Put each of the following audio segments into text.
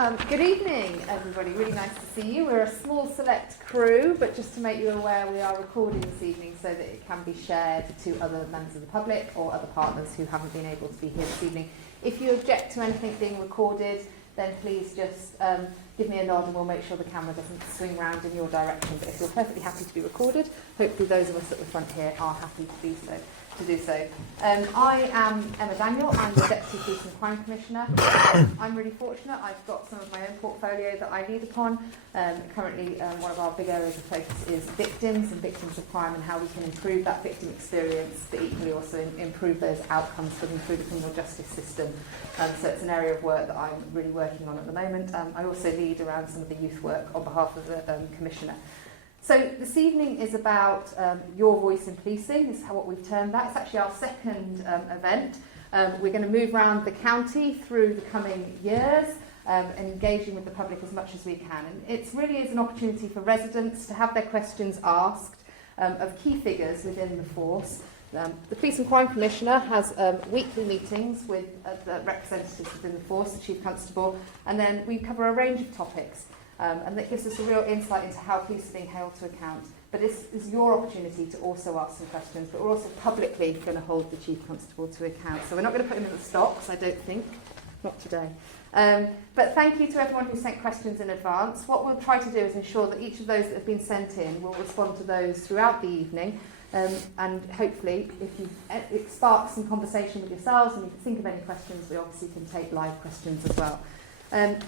Good evening, everybody. Really nice to see you. We're a small select crew, but just to make you aware, we are recording this evening so that it can be shared to other members of the public or other partners who haven't been able to be here this evening. If you object to anything being recorded, then please just give me a nod and we'll make sure the camera doesn't swing round in your direction. But if you're perfectly happy to be recorded, hopefully those of us at the front here are happy to do so. I am Emma Daniel. I'm the Deputy Police and Crime Commissioner. I'm really fortunate. I've got some of my own portfolio that I lead upon. Currently, one of our big areas of focus is victims and victims of crime and how we can improve that victim experience, but equally also improve those outcomes for them through the criminal justice system. So it's an area of work that I'm really working on at the moment. I also lead around some of the youth work on behalf of the Commissioner. So this evening is about your voice in policing. This is what we've termed that. It's actually our second event. We're going to move around the county through the coming years and engaging with the public as much as we can. And it really is an opportunity for residents to have their questions asked of key figures within the force. The Police and Crime Commissioner has weekly meetings with the representatives within the force, the Chief Constable, and then we cover a range of topics. And that gives us a real insight into how police are being held to account. But this is your opportunity to also ask some questions, but we're also publicly going to hold the Chief Constable to account. So we're not going to put him in the stocks, I don't think, not today. But thank you to everyone who sent questions in advance. What we'll try to do is ensure that each of those that have been sent in will respond to those throughout the evening. And hopefully, if it sparks some conversation with yourselves and you can think of any questions, we obviously can take live questions as well.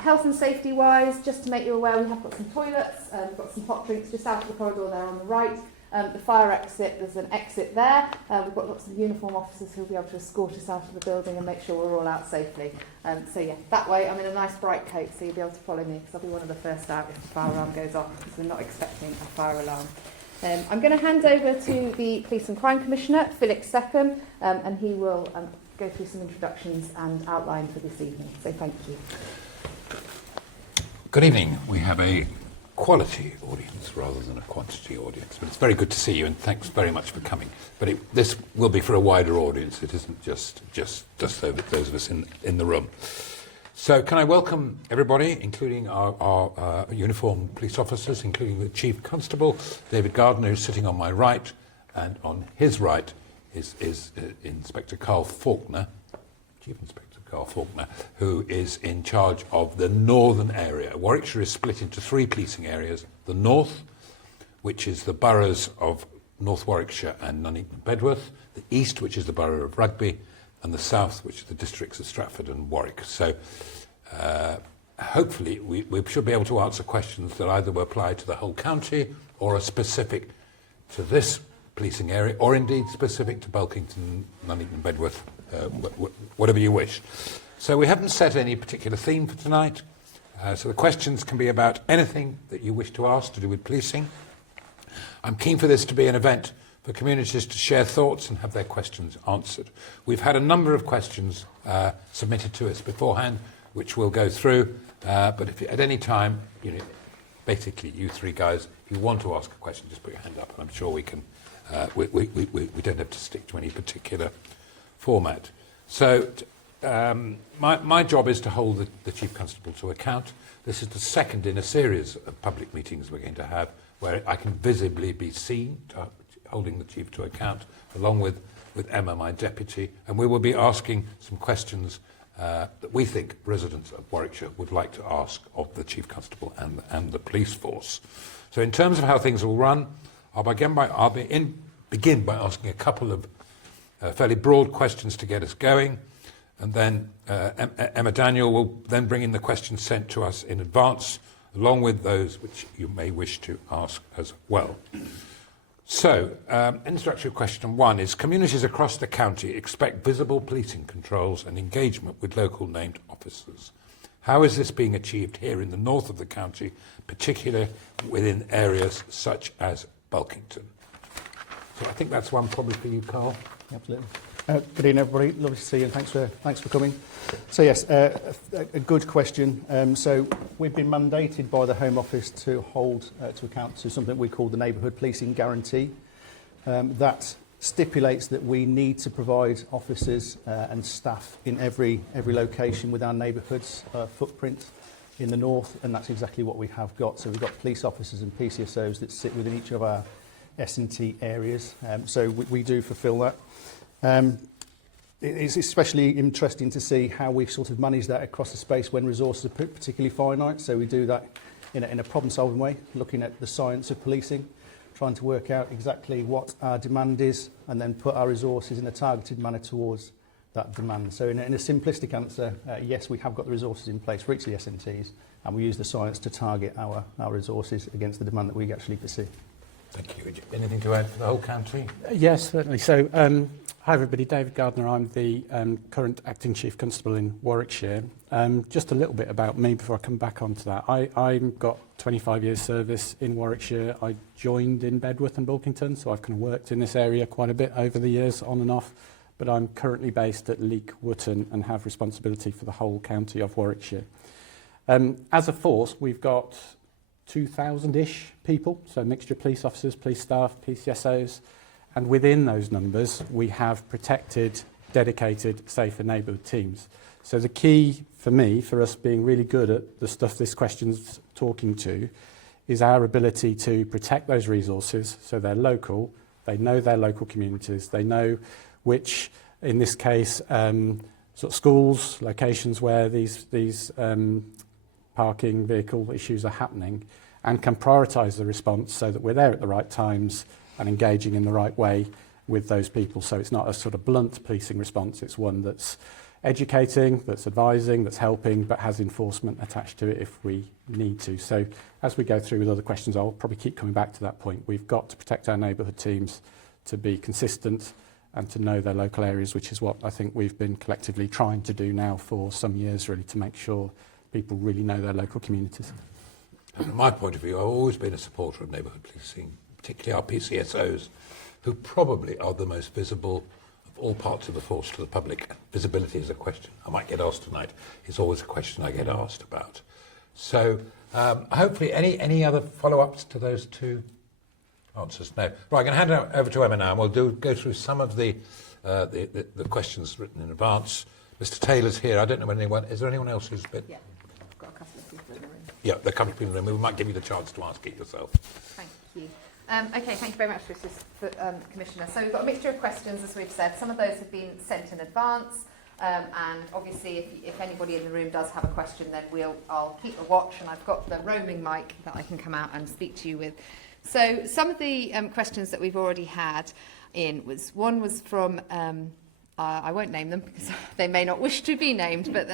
Health and safety wise, just to make you aware, we have got some toilets, we've got some hot drinks just out of the corridor there on the right. The fire exit, there's an exit there. We've got lots of uniform officers who'll be able to escort us out of the building and make sure we're all out safely. So yeah, that way I'm in a nice bright coat, so you'll be able to follow me because I'll be one of the first out if the fire alarm goes off, because we're not expecting a fire alarm. I'm going to hand over to the Police and Crime Commissioner, Felix Seckham, and he will go through some introductions and outline for this evening. So thank you. Good evening. We have a quality audience rather than a quantity audience, but it's very good to see you and thanks very much for coming. But this will be for a wider audience. It isn't just those of us in the room. So can I welcome everybody, including our uniformed police officers, including the Chief Constable, David Gardner, who's sitting on my right, and on his right is Inspector Carl Faulkner, Chief Inspector Carl Faulkner, who is in charge of the northern area. Warwickshire is split into three policing areas. The north, which is the boroughs of North Warwickshire and Nuneaton Bedworth. The east, which is the borough of Rugby. And the south, which is the districts of Stratford and Warwick. So hopefully we should be able to answer questions that either will apply to the whole county or are specific to this policing area, or indeed specific to Bulkington, Nuneaton Bedworth, whatever you wish. So we haven't set any particular theme for tonight, so the questions can be about anything that you wish to ask to do with policing. I'm keen for this to be an event for communities to share thoughts and have their questions answered. We've had a number of questions submitted to us beforehand, which we'll go through, but if at any time, basically you three guys, if you want to ask a question, just put your hand up and I'm sure we can. We don't have to stick to any particular format. So my job is to hold the Chief Constable to account. This is the second in a series of public meetings we're going to have where I can visibly be seen holding the Chief to account, along with Emma, my deputy, and we will be asking some questions that we think residents of Warwickshire would like to ask of the Chief Constable and the police force. So in terms of how things will run, I'll begin by asking a couple of fairly broad questions to get us going, and then Emma Daniel will then bring in the questions sent to us in advance, along with those which you may wish to ask as well. So, introductory question one is, communities across the county expect visible policing controls and engagement with local named officers. How is this being achieved here in the north of the county, particularly within areas such as Bulkington? So I think that's one probably for you, Carl. Absolutely. Good evening, everybody. Lovely to see you, and thanks for coming. So yes, a good question. So we've been mandated by the Home Office to hold to account to something we call the neighbourhood policing guarantee. That stipulates that we need to provide officers and staff in every location with our neighbourhood's footprint in the north, and that's exactly what we have got. So we've got police officers and PCSOs that sit within each of our S&T areas. So we do fulfil that. It's especially interesting to see how we've sort of managed that across the space when resources are particularly finite. So we do that in a problem-solving way, looking at the science of policing, trying to work out exactly what our demand is, and then put our resources in a targeted manner towards that demand. So in a simplistic answer, yes, we have got the resources in place for each of the S&Ts, and we use the science to target our resources against the demand that we actually perceive. Thank you. Anything to add for the whole county? Yes, certainly. So, hi everybody, David Gardner. I'm the current Acting Chief Constable in Warwickshire. Just a little bit about me before I come back onto that. I've got 25 years service in Warwickshire. I joined in Bedworth and Bulkington, so I've kind of worked in this area quite a bit over the years, on and off. But I'm currently based at Leek Wootton and have responsibility for the whole county of Warwickshire. As a force, we've got 2,000-ish people, so a mixture of police officers, police staff, PCSOs, and within those numbers we have protected, dedicated, safer neighbourhood teams. So the key for me, for us being really good at the stuff this question's talking to, is our ability to protect those resources so they're local, they know their local communities, they know which, in this case, sort of schools, locations where these parking vehicle issues are happening, and can prioritise the response so that we're there at the right times and engaging in the right way with those people. So it's not a sort of blunt policing response, it's one that's educating, that's advising, that's helping, but has enforcement attached to it if we need to. So as we go through with other questions, I'll probably keep coming back to that point. We've got to protect our neighbourhood teams to be consistent and to know their local areas, which is what I think we've been collectively trying to do now for some years, really, to make sure people really know their local communities. From my point of view, I've always been a supporter of neighbourhood policing, particularly our PCSOs, who probably are the most visible of all parts of the force to the public. Visibility is a question I might get asked tonight. It's always a question I get asked about. So hopefully any other follow-ups to those two answers? No. Right, I'm going to hand it over to Emma now, and we'll go through some of the questions written in advance. Mr. Taylor's here. I don't know when is there anyone else who's been... Yeah, I've got a couple of people in the room. Yeah, there are a couple of people in the room. We might give you the chance to ask it yourself. Thank you. Okay, thank you very much, Commissioner. So we've got a mixture of questions, as we've said. Some of those have been sent in advance, and obviously if anybody in the room does have a question, then I'll keep a watch, and I've got the roaming mic that I can come out and speak to you with. So some of the questions that we've already had in one was from... I won't name them because they may not wish to be named, but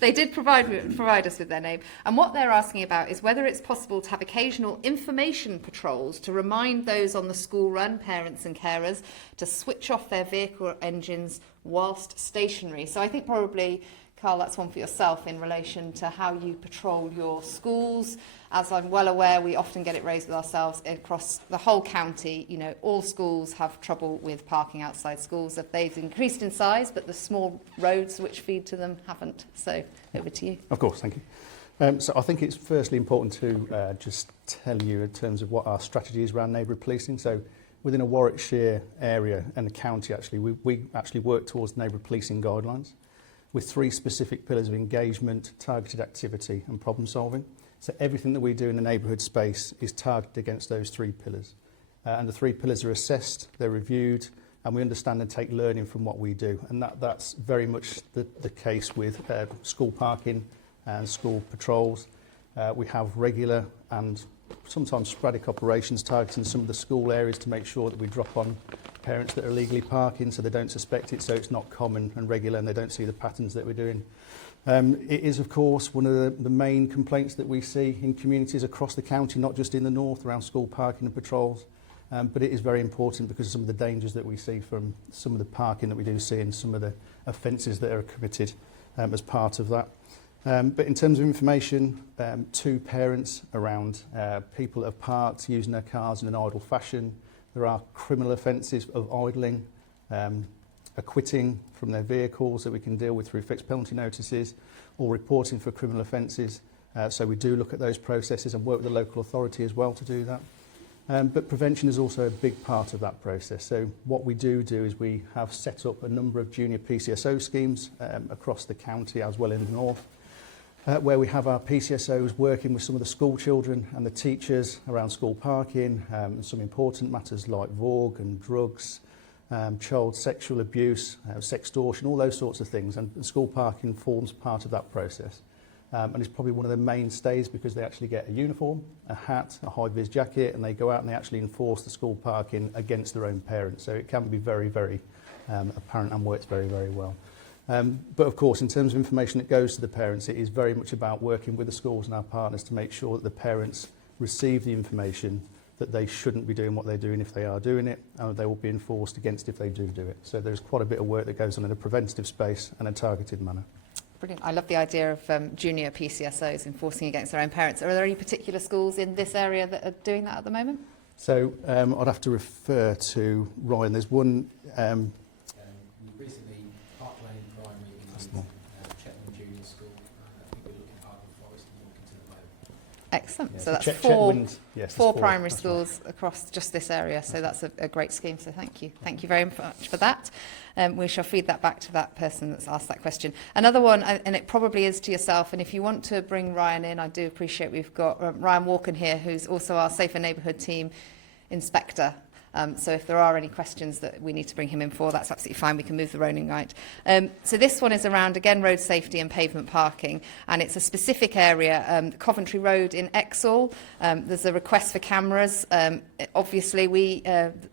they did provide us with their name. And what they're asking about is whether it's possible to have occasional information patrols to remind those on the school run, parents and carers, to switch off their vehicle engines whilst stationary. So I think probably, Carl, that's one for yourself in relation to how you patrol your schools. As I'm well aware, we often get it raised with ourselves across the whole county. You know, all schools have trouble with parking outside schools. They've increased in size, but the small roads which feed to them haven't. So over to you. Of course, thank you. So I think it's firstly important to just tell you in terms of what our strategy is around neighbourhood policing. So within a Warwickshire area and the county, actually, we actually work towards neighbourhood policing guidelines with 3 specific pillars of engagement, targeted activity and problem solving. So everything that we do in the neighbourhood space is targeted against those 3 pillars. And the 3 pillars are assessed, they're reviewed, and we understand and take learning from what we do. And that's very much the case with school parking and school patrols. We have regular and sometimes sporadic operations targeting some of the school areas to make sure that we drop on parents that are illegally parking so they don't suspect it, so it's not common and regular and they don't see the patterns that we're doing. It is, of course, one of the main complaints that we see in communities across the county, not just in the north, around school parking and patrols. But it is very important because of some of the dangers that we see from some of the parking that we do see and some of the offences that are committed as part of that. But in terms of information to parents around people that have parked using their cars in an idle fashion, there are criminal offences of idling, acquitting from their vehicles that we can deal with through fixed penalty notices or reporting for criminal offences. So we do look at those processes and work with the local authority as well to do that. But prevention is also a big part of that process. So what we do is we have set up a number of junior PCSO schemes across the county as well in the north. where we have our PCSOs working with some of the school children and the teachers around school parking, and some important matters like VORG and drugs, child sexual abuse, sextortion, all those sorts of things. And school parking forms part of that process. And it's probably one of the mainstays because they actually get a uniform, a hat, a high-vis jacket, and they go out and they actually enforce the school parking against their own parents. So it can be very, very apparent and works very, very well. But of course, in terms of information that goes to the parents, it is very much about working with the schools and our partners to make sure that the parents receive the information that they shouldn't be doing what they're doing if they are doing it, and they will be enforced against if they do it. So there's quite a bit of work that goes on in a preventative space and a targeted manner. Brilliant. I love the idea of junior PCSOs enforcing against their own parents. Are there any particular schools in this area that are doing that at the moment? So I'd have to refer to Ryan. There's one... recently, Park Lane Primary in Chetland Junior School. I think we're looking at Arden Forest and Bulkington at the moment. Excellent. Yeah, so that's Chetwynd, yes, four there's primary that's schools across just this area. So that's a great scheme. So thank you. Thank you very much for that. We shall feed that back to that person that's asked that question. Another one, and it probably is to yourself, and if you want to bring Ryan in, I do appreciate we've got Ryan Walken here, who's also our Safer Neighbourhood team inspector. So if there are any questions that we need to bring him in for, that's absolutely fine. We can move the roaming right. So this one is around, again, road safety and pavement parking, and it's a specific area, Coventry Road in Exhall. There's a request for cameras. Obviously,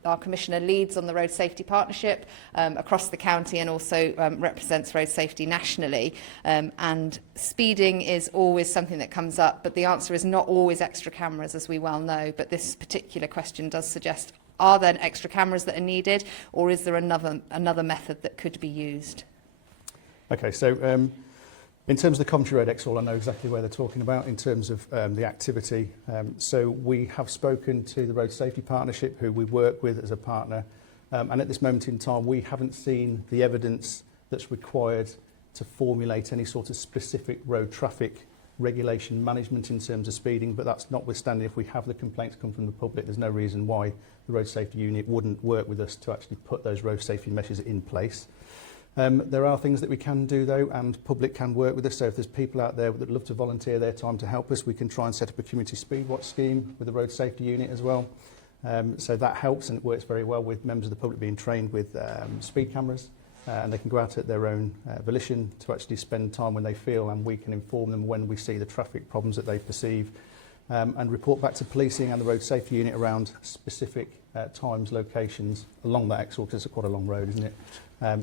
our Commissioner leads on the Road Safety Partnership across the county and also represents road safety nationally. And speeding is always something that comes up, but the answer is not always extra cameras, as we well know. But this particular question does suggest, are there extra cameras that are needed, or is there another method that could be used? Okay, so in terms of the Coventry Road Exhall, I know exactly where they're talking about in terms of the activity. So we have spoken to the Road Safety Partnership, who we work with as a partner, and at this moment in time, we haven't seen the evidence that's required to formulate any sort of specific road traffic regulation management in terms of speeding, but that's notwithstanding, if we have the complaints come from the public, there's no reason why the Road Safety Unit wouldn't work with us to actually put those road safety measures in place. There are things that we can do though, and public can work with us. So if there's people out there that love to volunteer their time to help us, we can try and set up a community speed watch scheme with the Road Safety Unit as well. So that helps, and it works very well with members of the public being trained with speed cameras. And they can go out at their own volition to actually spend time when they feel, and we can inform them when we see the traffic problems that they perceive, and report back to policing and the Road Safety Unit around specific times, locations along that Exhall, because it's quite a long road, isn't it,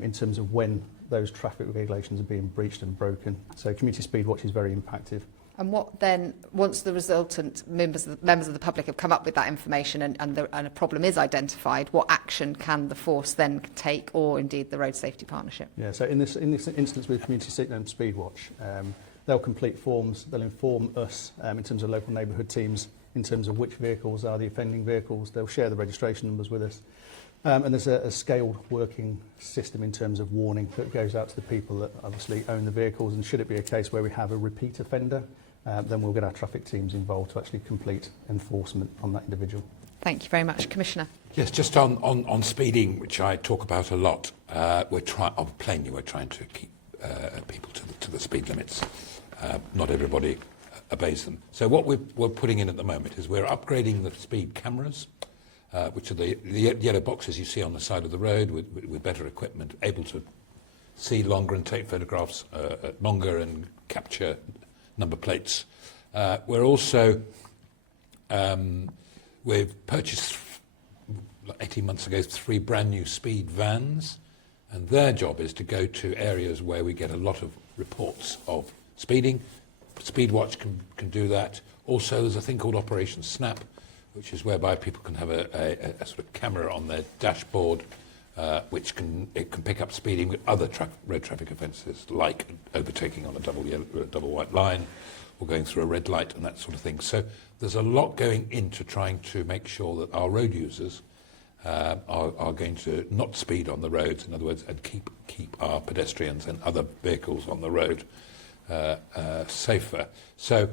in terms of when those traffic regulations are being breached and broken. So community speed watch is very impactful. And what then, once the resultant members of the public have come up with that information and a problem is identified, what action can the force then take, or indeed the Road Safety Partnership? Yeah, so in this instance with community speed watch, they'll complete forms, they'll inform us in terms of local neighbourhood teams in terms of which vehicles are the offending vehicles. They'll share the registration numbers with us. And there's a scaled working system in terms of warning that goes out to the people that obviously own the vehicles, and should it be a case where we have a repeat offender, then we'll get our traffic teams involved to actually complete enforcement on that individual. Thank you very much. Commissioner. Yes, just on speeding, which I talk about a lot, we're trying to keep people to the speed limits. Not everybody obeys them. So what we're putting in at the moment is we're upgrading the speed cameras, which are the yellow boxes you see on the side of the road with better equipment, able to see longer and take photographs longer and capture number plates. We're also, we've purchased 18 months ago 3 brand new speed vans, and their job is to go to areas where we get a lot of reports of speeding. Speedwatch can do that. Also, there's a thing called Operation Snap, which is whereby people can have a sort of camera on their dashboard, which can pick up speeding with other road traffic offences, like overtaking on a double white line, or going through a red light and that sort of thing. So there's a lot going into trying to make sure that our road users are going to not speed on the roads, in other words, and keep our pedestrians and other vehicles on the road safer. So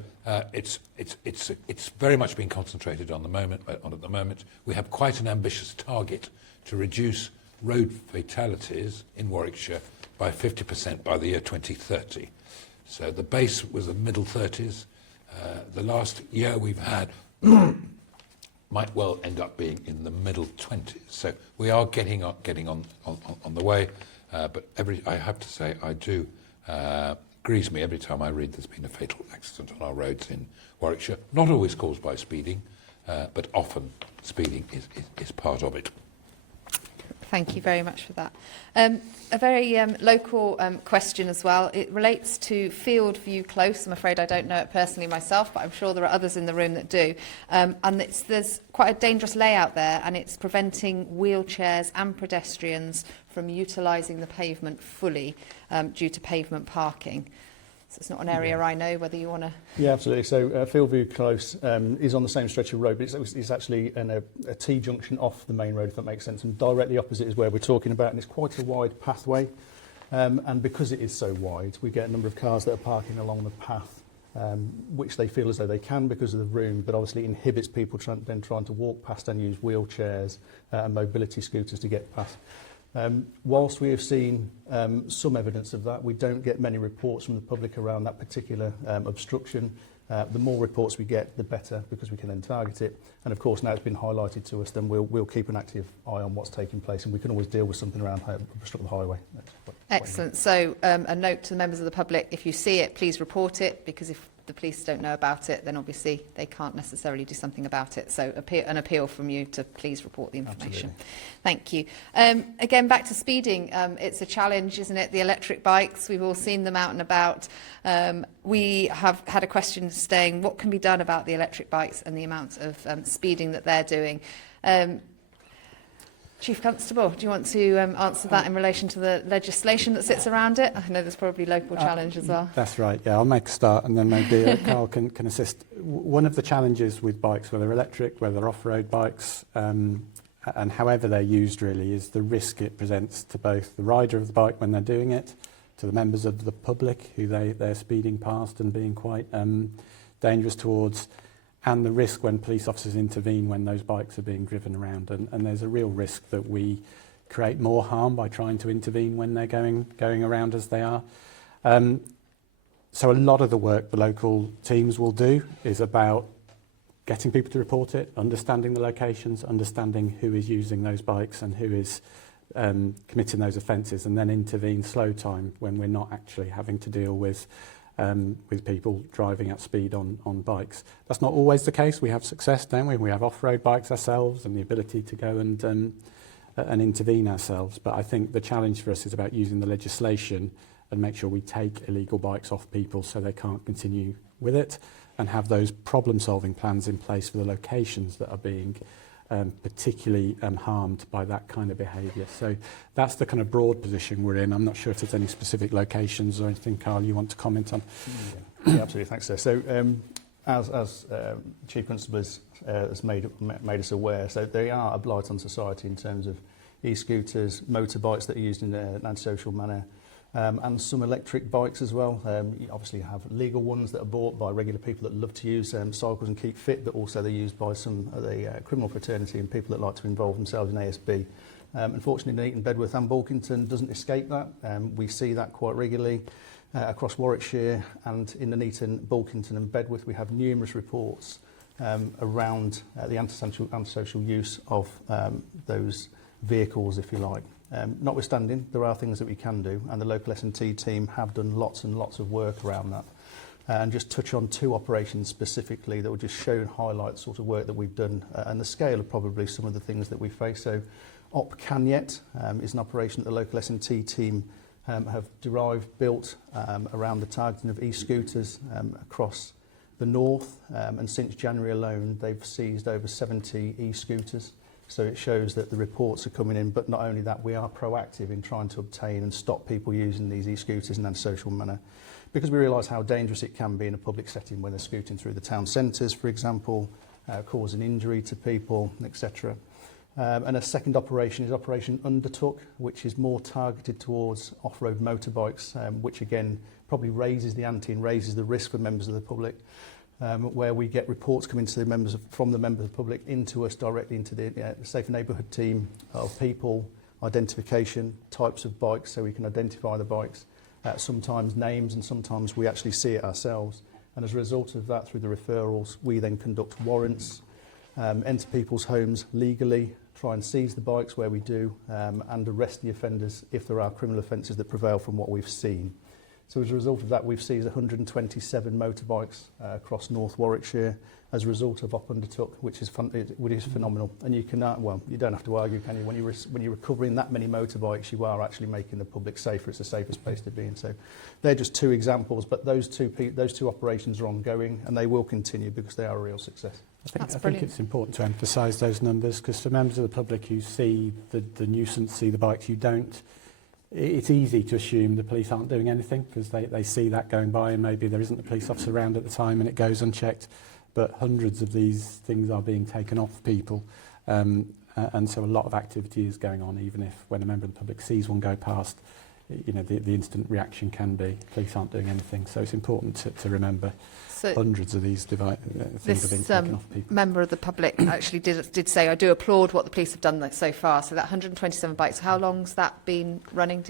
it's very much being concentrated on at the moment. We have quite an ambitious target to reduce road fatalities in Warwickshire by 50% by the year 2030. So the base was the middle 30s. The last year we've had might well end up being in the middle 20s. So we are getting on the way. But I have to say, I do grieves me every time I read there's been a fatal accident on our roads in Warwickshire. Not always caused by speeding, but often speeding is part of it. Thank you very much for that. A very local question as well. It relates to Field View Close. I'm afraid I don't know it personally myself, but I'm sure there are others in the room that do. And there's quite a dangerous layout there, and it's preventing wheelchairs and pedestrians from utilising the pavement fully due to pavement parking. So it's not an area I know, whether you want to... Yeah, absolutely. So Fieldview Close is on the same stretch of road, but it's actually a T-junction off the main road, if that makes sense, and directly opposite is where we're talking about, and it's quite a wide pathway. And because it is so wide, we get a number of cars that are parking along the path, which they feel as though they can because of the room, but obviously inhibits people trying to walk past and use wheelchairs and mobility scooters to get past. Whilst we have seen some evidence of that, we don't get many reports from the public around that particular obstruction. The more reports we get, the better, because we can then target it. And of course, now it's been highlighted to us, then we'll keep an active eye on what's taking place, and we can always deal with something around obstruct the highway. Excellent. So a note to the members of the public, if you see it, please report it, because if the police don't know about it, then obviously they can't necessarily do something about it. So an appeal from you to please report the information. Absolutely. Thank you. Again, back to speeding. It's a challenge, isn't it? The electric bikes, we've all seen them out and about. We have had a question saying what can be done about the electric bikes and the amount of speeding that they're doing. Chief Constable, do you want to answer that in relation to the legislation that sits around it? I know there's probably local challenge as well. That's right, yeah. I'll make a start and then maybe Carl can assist. One of the challenges with bikes, whether electric, whether off-road bikes, and however they're used really, is the risk it presents to both the rider of the bike when they're doing it, to the members of the public who they're speeding past and being quite dangerous towards, and the risk when police officers intervene when those bikes are being driven around. And there's a real risk that we create more harm by trying to intervene when they're going around as they are. So a lot of the work the local teams will do is about getting people to report it, understanding the locations, understanding who is using those bikes and who is committing those offences, and then intervene slow time when we're not actually having to deal with people driving at speed on bikes. That's not always the case. We have success, don't we? We have off-road bikes ourselves and the ability to go and intervene ourselves. But I think the challenge for us is about using the legislation and make sure we take illegal bikes off people so they can't continue with it, and have those problem-solving plans in place for the locations that are being particularly harmed by that kind of behaviour. So that's the kind of broad position we're in. I'm not sure if there's any specific locations or anything, Carl, you want to comment on. Yeah, absolutely, thanks, sir. So as Chief Constable has made us aware, so they are a blight on society in terms of e-scooters, motorbikes that are used in an antisocial manner, and some electric bikes as well. You obviously have legal ones that are bought by regular people that love to use cycles and keep fit, but also they're used by some of the criminal fraternity and people that like to involve themselves in ASB. Unfortunately, Nuneaton, Bedworth and Bulkington doesn't escape that. We see that quite regularly across Warwickshire, and in Nuneaton, Bulkington and Bedworth we have numerous reports around the antisocial use of those vehicles, if you like. Notwithstanding, there are things that we can do, and the local S&T team have done lots and lots of work around that. And just touch on two operations specifically that will just show and highlight the sort of work that we've done and the scale of probably some of the things that we face. So Op Canyet is an operation that the local S&T team have built around the targeting of e-scooters across the north, and since January alone they've seized over 70 e-scooters. So it shows that the reports are coming in, but not only that, we are proactive in trying to obtain and stop people using these e-scooters in an antisocial manner, because we realise how dangerous it can be in a public setting when they're scooting through the town centres, for example, causing injury to people, etc. And a second operation is Operation Undertook, which is more targeted towards off-road motorbikes, which again probably raises the ante and raises the risk for members of the public. Where we get reports coming to the members from the members of the public into us directly into the Safer Neighbourhood team of people, identification, types of bikes, so we can identify the bikes, sometimes names, and sometimes we actually see it ourselves. And as a result of that, through the referrals, we then conduct warrants, enter people's homes legally, try and seize the bikes where we do, and arrest the offenders if there are criminal offences that prevail from what we've seen. So as a result of that, we've seized 127 motorbikes across North Warwickshire as a result of Op Undertook, which is phenomenal. And you can, well, you don't have to argue, can you? When you're recovering that many motorbikes, you are actually making the public safer. It's the safest place to be in. So they're just two examples, but those two operations are ongoing, and they will continue because they are a real success. I think it's important to emphasise those numbers, because for members of the public who see the nuisance, see the bikes, you don't, it's easy to assume the police aren't doing anything because they see that going by and maybe there isn't a police officer around at the time and it goes unchecked. But hundreds of these things are being taken off people. And so a lot of activity is going on, even if when a member of the public sees one go past, you know, the instant reaction can be police aren't doing anything. So it's important to remember hundreds of these things are being taken off people. Member of the public actually did say, I do applaud what the police have done so far. So that 127 bikes, how long's that been running?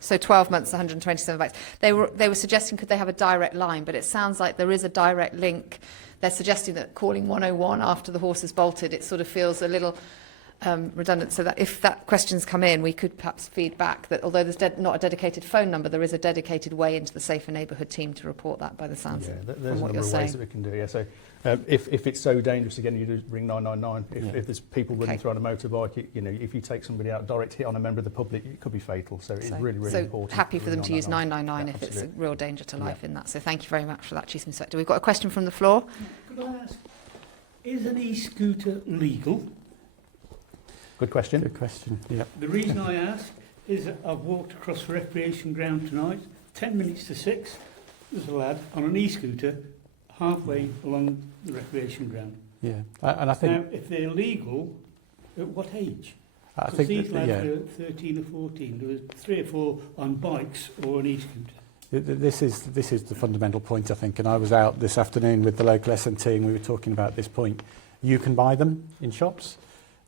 So 12 months, 127 bikes. They were suggesting could they have a direct line, but it sounds like there is a direct link. They're suggesting that calling 101 after the horse has bolted, it sort of feels a little redundant, so that if that questions come in, we could perhaps feed back that although there's not a dedicated phone number, there is a dedicated way into the Safer Neighbourhood team to report that by the sounds of there's from a what number you're of saying. ways that we can do it. Yeah, so if it's so dangerous, again, you just ring 999. If there's people running through on a motorbike, you know, if you take somebody out, direct hit on a member of the public, it could be fatal. So it's really important. So happy for them to use 999 if absolutely. it's a real danger to life in that. So thank you very much for that, Chief Inspector. We've got a question from the floor. Could I ask, is an e-scooter legal? Good question. Good question. Yeah. The reason I ask is that I've walked across the recreation ground tonight, 10 minutes to 6, there's a lad on an e-scooter halfway along the recreation ground. Yeah, and I think Now, if they're legal, at what age? I Because think these that, lads are 13 or 14. There was 3 or 4 on bikes or an e-scooter. this is the fundamental point, I think. And I was out this afternoon with the local SNT and we were talking about this point. You can buy them in shops.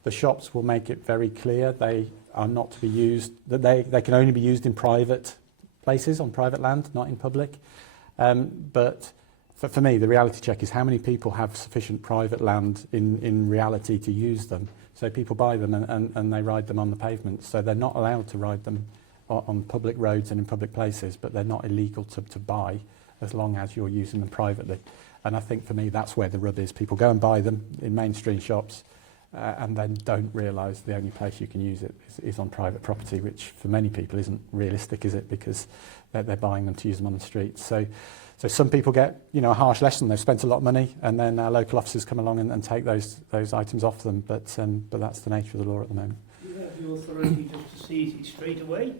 The shops will make it very clear they are not to be used, that they can only be used in private places, on private land, not in public. But for me, the reality check is how many people have sufficient private land in reality to use them. So people buy them and they ride them on the pavement. So they're not allowed to ride them on public roads and in public places, but they're not illegal to buy as long as you're using them privately. And I think for me, that's where the rub is. People go and buy them in mainstream shops and then don't realise the only place you can use it is on private property, which for many people isn't realistic, is it? Because they're buying them to use them on the streets. So some people get, you know, a harsh lesson. They've spent a lot of money, and then our local officers come along and take those items off them. But that's the nature of the law at the moment. Do you have the authority just to seize it straight away?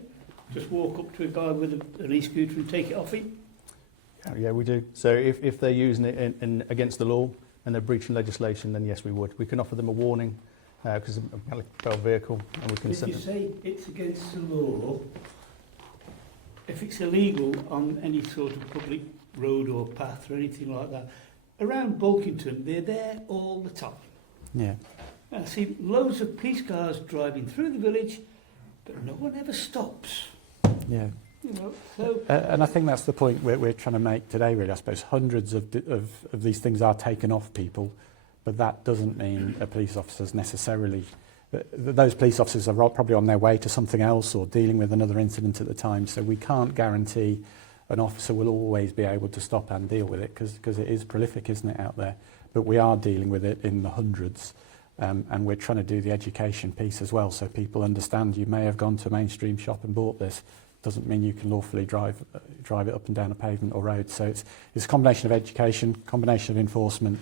Just walk up to a guy with an e-scooter and take it off him? Yeah, we do. So if they're using it in against the law and they're breaching legislation, then yes, we would. We can offer them a warning because it's a metallic vehicle, and we can If send you them. say it's against the law, if it's illegal on any sort of public road or path or anything like that, around Bulkington, they're there all the time. Yeah. I see loads of police cars driving through the village, but no one ever stops. Yeah. You know, so And I think that's the point we're trying to make today, really. I suppose hundreds of these things are taken off people, but that doesn't mean a police officer's necessarily... Those police officers are probably on their way to something else or dealing with another incident at the time, so we can't guarantee an officer will always be able to stop and deal with it, because it is prolific, isn't it, out there? But we are dealing with it in the hundreds, and we're trying to do the education piece as well, so people understand you may have gone to a mainstream shop and bought this. Doesn't mean you can lawfully drive it up and down a pavement or road. So it's a combination of education, combination of enforcement,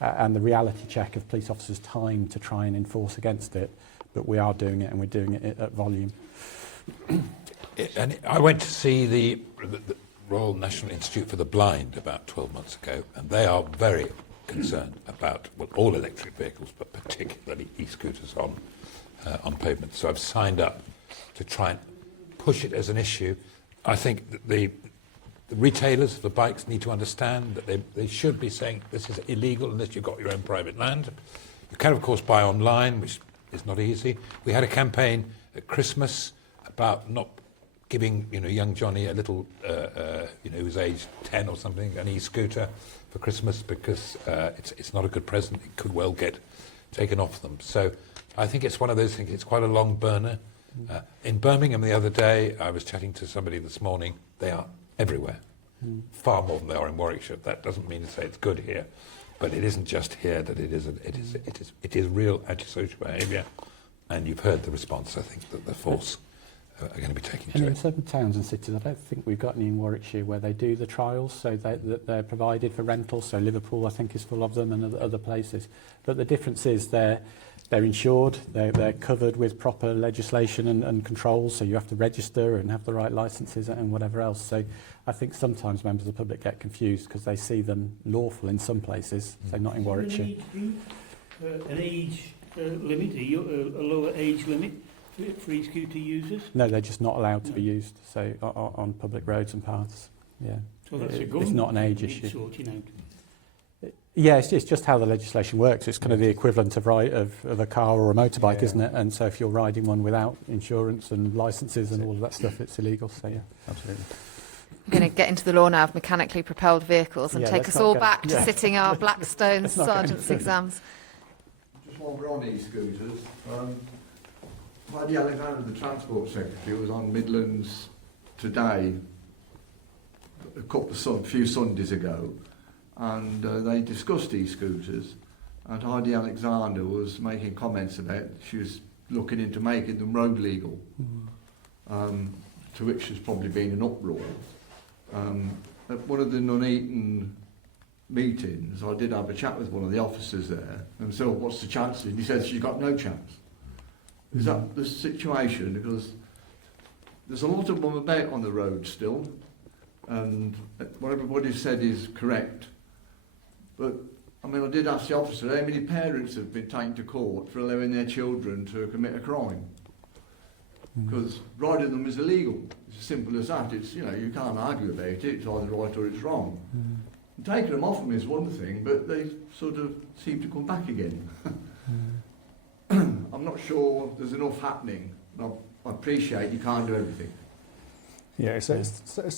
and the reality check of police officers' time to try and enforce against it. But we are doing it, and we're doing it at volume. And I went to see the Royal National Institute for the Blind about 12 months ago, and they are very concerned about all electric vehicles, but particularly e-scooters on pavement. So I've signed up to try and push it as an issue. I think that the retailers of the bikes need to understand that they should be saying this is illegal unless you've got your own private land. You can, of course, buy online, which is not easy. We had a campaign at Christmas about not giving young Johnny a little who's aged 10 or something an e-scooter for Christmas because it's not a good present. It could well get taken off them. So I think it's one of those things. It's quite a long burner. In Birmingham the other day, I was chatting to somebody this morning. They are everywhere, far more than they are in Warwickshire. That doesn't mean to say it's good here, but it isn't just here that it is real antisocial behaviour. And you've heard the response, I think, that the force are going to be taking to And in it. certain towns and cities, I don't think we've got any in Warwickshire where they do the trials, so that they're provided for rental. So Liverpool, I think, is full of them, and other places. But the difference is they're insured, they're covered with proper legislation and controls, so you have to register and have the right licences and whatever else. So I think sometimes members of the public get confused because they see them lawful in some places, so not in Warwickshire. An age limit, a lower age limit for e-scooter users? No, they're just not allowed to be used, so on public roads and paths. Yeah, So that's it's not an age issue. sorting out. Yeah, it's just how the legislation works. It's kind of the equivalent of a car or a motorbike, isn't it? And so if you're riding one without insurance and licences and all of that stuff, it's illegal. So yeah, absolutely. I'm going to get into the law now of mechanically propelled vehicles and Yeah, take let's us not all go- back to yeah. sitting our Blackstone Let's not go any sergeant's further. exams. Just while we're on e-scooters, Heidi Alexander, the Transport Secretary, was on Midlands today, a few Sundays ago, and they discussed e-scooters, and Heidi Alexander was making comments about she was looking into making them road legal, to which there's probably been an uproar. At one of the Nuneaton meetings, I did have a chat with one of the officers there, and so what's the chances? And he said she's got no chance. Is that the situation? Because there's a lot of them about on the road still, and what everybody said is correct. But I mean, I did ask the officer how many parents have been taken to court for allowing their children to commit a crime. Because riding them is illegal. It's as simple as that. It's, you can't argue about it. It's either right or it's wrong. And taking them off them is one thing, but they sort of seem to come back again. I'm not sure there's enough happening. I appreciate you can't do everything. Yeah, so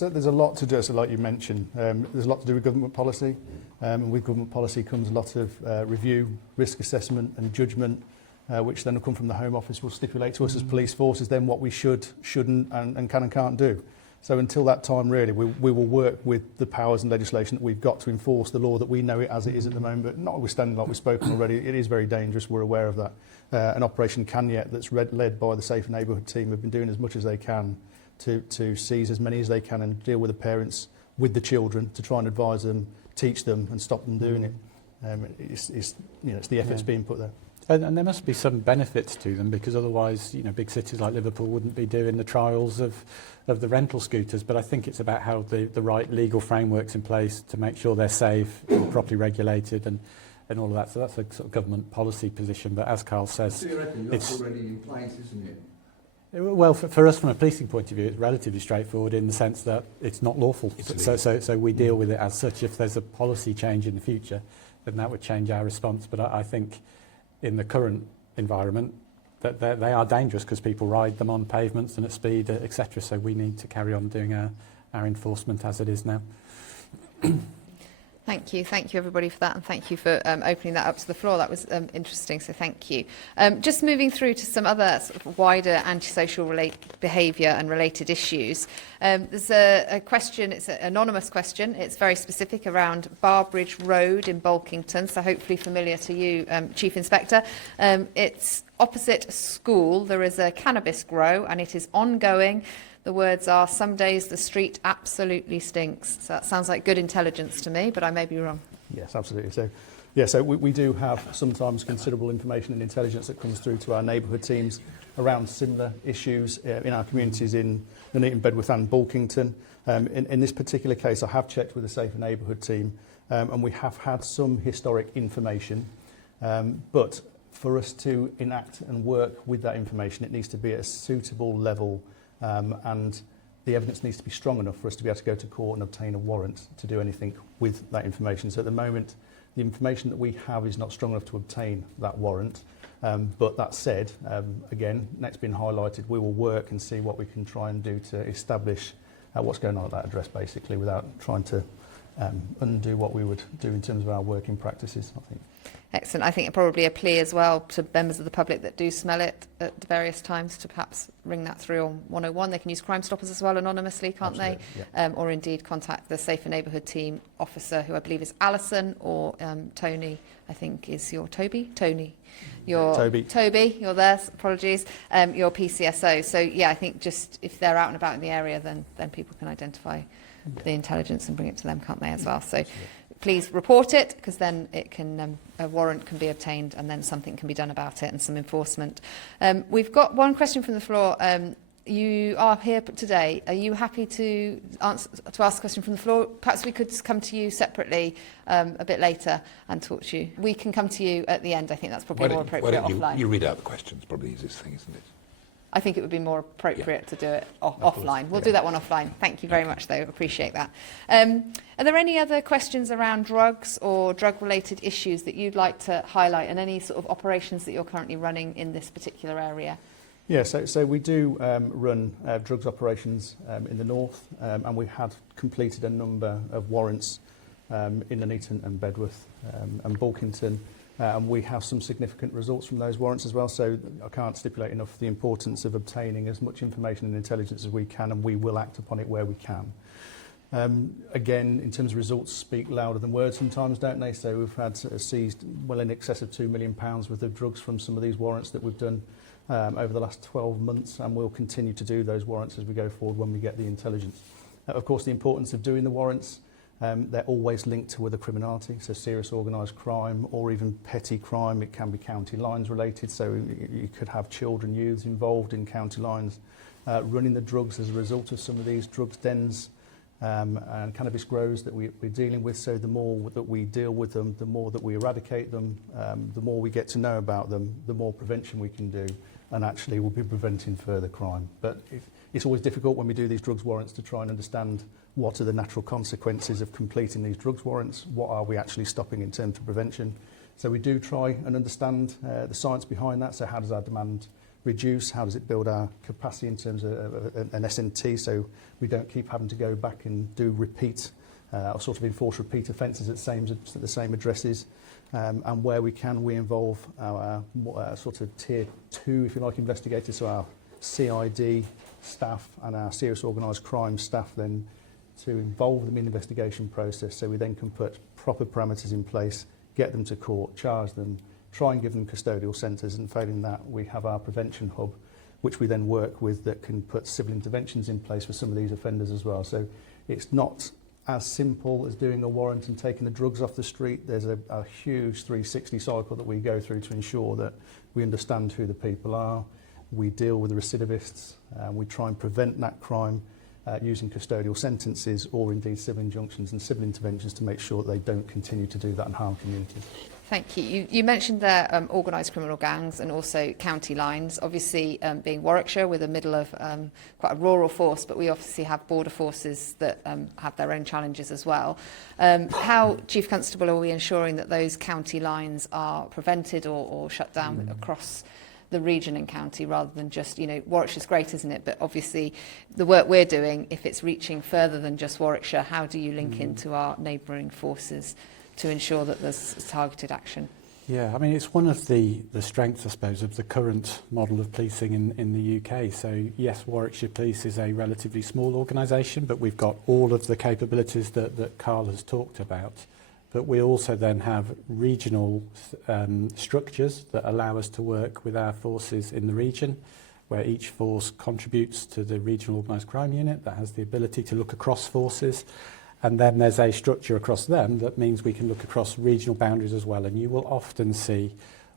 there's a lot to do, so like you mentioned. There's a lot to do with government policy. And with government policy comes a lot of review, risk assessment and judgment, which then will come from the Home Office, will stipulate to us as police forces then what we should, shouldn't and can and can't do. So until that time, really, we will work with the powers and legislation that we've got to enforce the law that we know it as it is at the moment. But notwithstanding, like we've spoken already, it is very dangerous. We're aware of that. An Operation Canyet that's led by the Safe Neighbourhood team have been doing as much as they can to seize as many as they can and deal with the parents, with the children, to try and advise them, teach them and stop them doing it. It's the efforts being put there. And there must be some benefits to them, because otherwise, big cities like Liverpool wouldn't be doing the trials of the rental scooters. But I think it's about how the right legal framework's in place to make sure they're safe and properly regulated and all of that. So that's a sort of government policy position. But as Carl says, Theoretically, that's already in place, isn't it? well, for us from a policing point of view, it's relatively straightforward in the sense that it's not lawful. So we deal with it as such. If there's a policy change in the future, then that would change our response. But I think in the current environment, that they are dangerous because people ride them on pavements and at speed, etc. So we need to carry on doing our enforcement as it is now. Thank you everybody for that, and thank you for opening that up to the floor. That was interesting, so thank you. Just moving through to some other sort of wider antisocial behaviour and related issues. There's a question, it's an anonymous question, it's very specific around Barbridge Road in Bulkington, so hopefully familiar to you, Chief Inspector. It's opposite a school, there is a cannabis grow and it is ongoing. The words are, some days the street absolutely stinks. So that sounds like good intelligence to me, but I may be wrong. Yes, absolutely. So we do have sometimes considerable information and intelligence that comes through to our neighbourhood teams around similar issues in our communities in Nuneaton, Bedworth and Bulkington. In this particular case, I have checked with the Safer Neighbourhood team and we have had some historic information, but for us to enact and work with that information, it needs to be at a suitable level and the evidence needs to be strong enough for us to be able to go to court and obtain a warrant to do anything with that information. So at the moment, the information that we have is not strong enough to obtain that warrant. But that said, again, next being highlighted, we will work and see what we can try and do to establish what's going on at that address, basically, without trying to undo what we would do in terms of our working practices, I think. Excellent. I think probably a plea as well to members of the public that do smell it at various times to perhaps ring that through on 101. They can use Crime Stoppers as well anonymously, can't Absolutely, they? yeah. Or indeed contact the Safer Neighbourhood team officer, who I believe is Alison, or Tony, I think is your Toby? Tony. Toby, you're there, apologies, your PCSO. So yeah, I think just if they're out and about in the area, then people can identify the intelligence and bring it to them, can't they, as well? So please report it, because then it can a warrant can be obtained and then something can be done about it and some enforcement. We've got one question from the floor. You are here today. Are you happy to ask a question from the floor? Perhaps we could come to you separately a bit later and talk to you. We can come to you at the end. I think that's probably more appropriate offline. You read out the questions, probably the easiest thing, isn't it? I think it would be more appropriate to do it offline. We'll do that one offline. Thank you very much, though. Appreciate that. Are there any other questions around drugs or drug-related issues that you'd like to highlight, and any sort of operations that you're currently running in this particular area? Yeah, so we do run drugs operations in the north, and we had completed a number of warrants in Nuneaton and Bedworth and Bulkington, and we have some significant results from those warrants as well. So I can't stipulate enough the importance of obtaining as much information and intelligence as we can, and we will act upon it where we can. Again, in terms of results, speak louder than words sometimes, don't they? So we've had seized well in excess of £2 million worth of drugs from some of these warrants that we've done over the last 12 months, and we'll continue to do those warrants as we go forward when we get the intelligence. Of course, the importance of doing the warrants, they're always linked to other criminality, so serious organised crime or even petty crime. It can be county lines related, so you could have children, youths involved in county lines running the drugs as a result of some of these drugs dens and cannabis grows that we're dealing with. So the more that we deal with them, the more that we eradicate them, the more we get to know about them, the more prevention we can do, and actually we'll be preventing further crime. But it's always difficult when we do these drugs warrants to try and understand what are the natural consequences of completing these drugs warrants, what are we actually stopping in terms of prevention. So we do try and understand the science behind that. So how does our demand reduce? How does it build our capacity in terms of an SNT, so we don't keep having to go back and do repeat or sort of enforce repeat offences at the same addresses. And where we can, we involve our sort of tier 2, if you like, investigators, so our CID staff and our serious organised crime staff, then to involve them in the investigation process, so we then can put proper parameters in place, get them to court, charge them, try and give them custodial centres, and failing that, we have our prevention hub, which we then work with, that can put civil interventions in place for some of these offenders as well. So it's not as simple as doing a warrant and taking the drugs off the street. There's a huge 360 cycle that we go through to ensure that we understand who the people are, we deal with the recidivists, we try and prevent that crime using custodial sentences or indeed civil injunctions and civil interventions to make sure that they don't continue to do that and harm communities. Thank you. You mentioned there organised criminal gangs and also county lines. Obviously, being Warwickshire, we're the middle of quite a rural force, but we obviously have border forces that have their own challenges as well. How, Chief Constable, are we ensuring that those county lines are prevented or shut down across the region and county, rather than just, Warwickshire's great, isn't it? But obviously the work we're doing, if it's reaching further than just Warwickshire, how do you link into our neighbouring forces to ensure that there's targeted action? Yeah, I mean, it's one of the strengths, I suppose, of the current model of policing in the UK. So, yes, Warwickshire Police is a relatively small organisation, but we've got all of the capabilities that Carl has talked about. But we also then have regional structures that allow us to work with our forces in the region, where each force contributes to the regional organised crime unit that has the ability to look across forces. And then there's a structure across them that means we can look across regional boundaries as well. And you will often see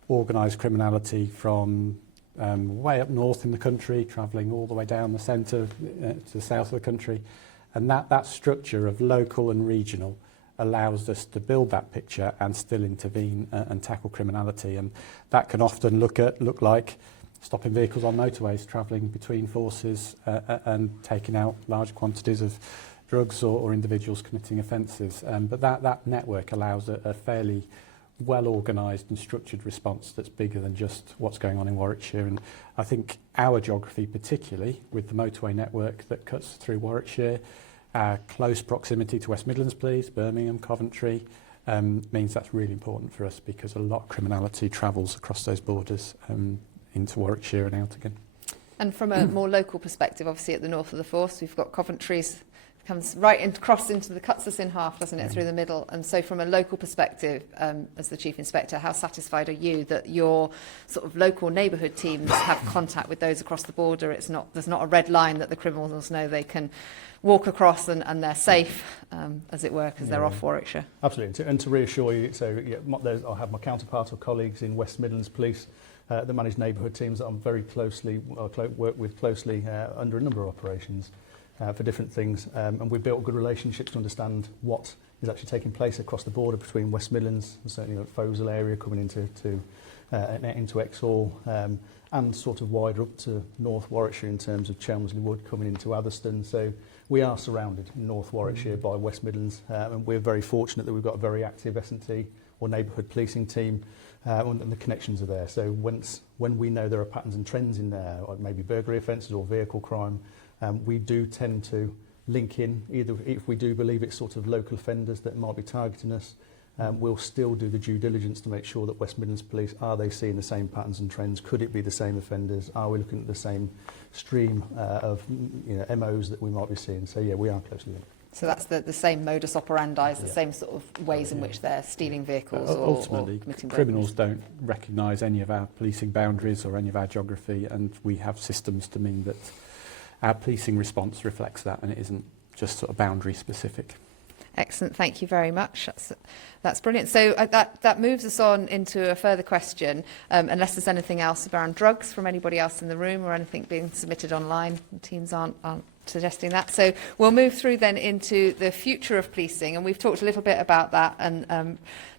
organised criminality from way up north in the country, travelling all the way down the centre to the south of the country. And that structure of local and regional allows us to build that picture and still intervene and tackle criminality. And that can often look like stopping vehicles on motorways travelling between forces and taking out large quantities of drugs or individuals committing offences. But that network allows a fairly well-organised and structured response that's bigger than just what's going on in Warwickshire. And I think our geography, particularly with the motorway network that cuts through Warwickshire, our close proximity to West Midlands Police, Birmingham, Coventry, means that's really important for us, because a lot of criminality travels across those borders into Warwickshire and out again. And from a more local perspective, obviously at the north of the Force, we've got Coventry's comes right in, across into the, cuts us in half, doesn't it, through the middle. And so from a local perspective, as the Chief Inspector, how satisfied are you that your sort of local neighbourhood teams have contact with those across the border? There's not a red line that the criminals know they can walk across and they're safe, as it were, because they're off Warwickshire. Absolutely, and to reassure you, so I have my counterpart or colleagues in West Midlands Police that manage neighbourhood teams that I'm very closely, work with closely under a number of operations for different things, and we've built good relationships to understand what is actually taking place across the border between West Midlands, and certainly the Fosel area coming into Exhall, and sort of wider up to North Warwickshire in terms of Chelmsley Wood coming into Atherstone. So we are surrounded in North Warwickshire by West Midlands, and we're very fortunate that we've got a very active S&T or neighbourhood policing team, and the connections are there. So when we know there are patterns and trends in there, or maybe burglary offences or vehicle crime, we do tend to link in, either if we do believe it's sort of local offenders that might be targeting us, we'll still do the due diligence to make sure that West Midlands Police, are they seeing the same patterns and trends? Could it be the same offenders? Are we looking at the same stream of MOs that we might be seeing? So yeah, we are closely linked. So that's the same modus operandi, the same sort of ways in which they're stealing vehicles ultimately, or committing criminals don't recognise any of our policing boundaries or any of our geography, and we have systems to mean that our policing response reflects that, and it isn't just sort of boundary specific. Excellent, thank you very much. That's brilliant. So that moves us on into a further question, unless there's anything else around drugs from anybody else in the room or anything being submitted online. The teams aren't suggesting that. So we'll move through then into the future of policing, and we've talked a little bit about that, and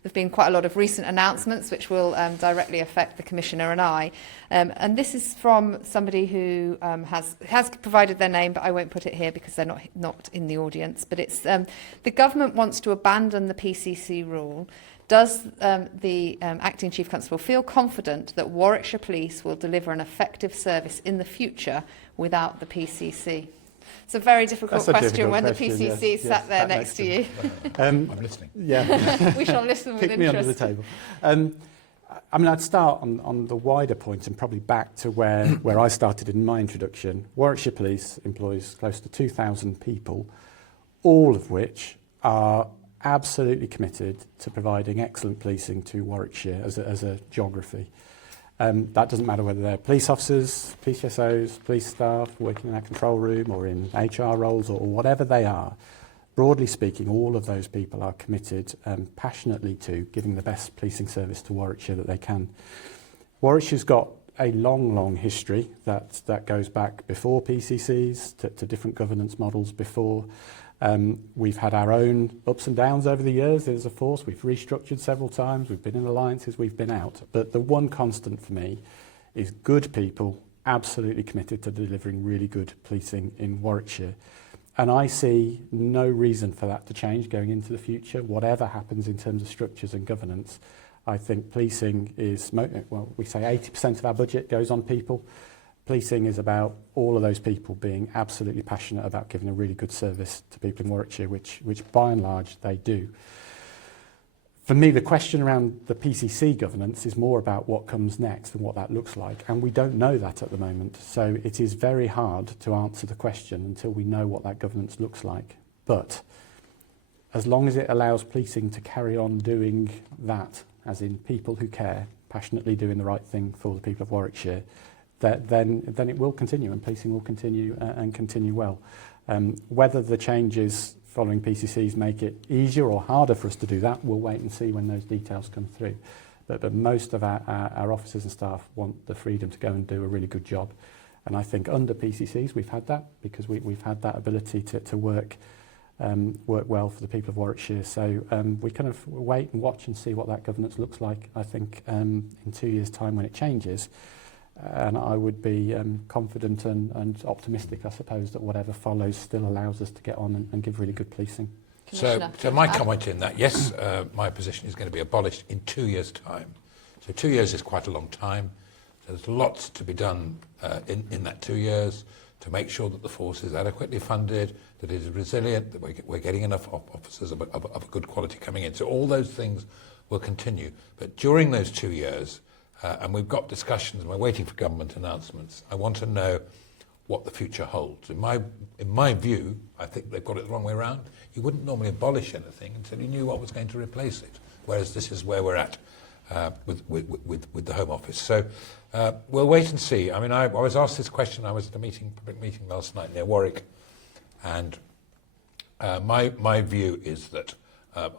there've been quite a lot of recent announcements which will directly affect the Commissioner and I. And this is from somebody who has provided their name, but I won't put it here because they're not in the audience. But it's the government wants to abandon the PCC rule. Does the Acting Chief Constable feel confident that Warwickshire Police will deliver an effective service in the future without the PCC? It's a very difficult question when the PCC sat there next to you. I'm listening. Yeah. We shall listen with Pick me interest. under the table. I mean, I'd start on the wider point and probably back to where I started in my introduction. Warwickshire Police employs close to 2,000 people, all of which are absolutely committed to providing excellent policing to Warwickshire as a geography. That doesn't matter whether they're police officers, police SOs, police staff working in our control room or in HR roles or whatever they are. Broadly speaking, all of those people are committed passionately to giving the best policing service to Warwickshire that they can. Warwickshire's got a long history that goes back before PCCs to different governance models before. We've had our own ups and downs over the years as a force. We've restructured several times. We've been in alliances. We've been out. But the one constant for me is good people absolutely committed to delivering really good policing in Warwickshire. And I see no reason for that to change going into the future. Whatever happens in terms of structures and governance, I think policing is, well, we say 80% of our budget goes on people. Policing is about all of those people being absolutely passionate about giving a really good service to people in Warwickshire, which by and large they do. For me, the question around the PCC governance is more about what comes next and what that looks like, and we don't know that at the moment. So it is very hard to answer the question until we know what that governance looks like. But as long as it allows policing to carry on doing that, as in people who care, passionately doing the right thing for the people of Warwickshire, then it will continue, and policing will continue and continue well. Whether the changes following PCCs make it easier or harder for us to do that, we'll wait and see when those details come through. But most of our officers and staff want the freedom to go and do a really good job. And I think under PCCs we've had that, because we've had that ability to work well for the people of Warwickshire. So we kind of wait and watch and see what that governance looks like. I think in 2 years' time when it changes, and I would be confident and optimistic, I suppose, that whatever follows still allows us to get on and give really good policing. So my comment in that, yes, my position is going to be abolished in 2 years' time. So 2 years is quite a long time. There's lots to be done in that 2 years to make sure that the force is adequately funded, that it is resilient, that we're getting enough officers of a good quality coming in. So all those things will continue. But during those 2 years, and we've got discussions, and we're waiting for government announcements, I want to know what the future holds. In my view, I think they've got it the wrong way around. You wouldn't normally abolish anything until you knew what was going to replace it, whereas this is where we're at with the Home Office. So we'll wait and see. I mean, I was asked this question. I was at a public meeting last night near Warwick, and my view is that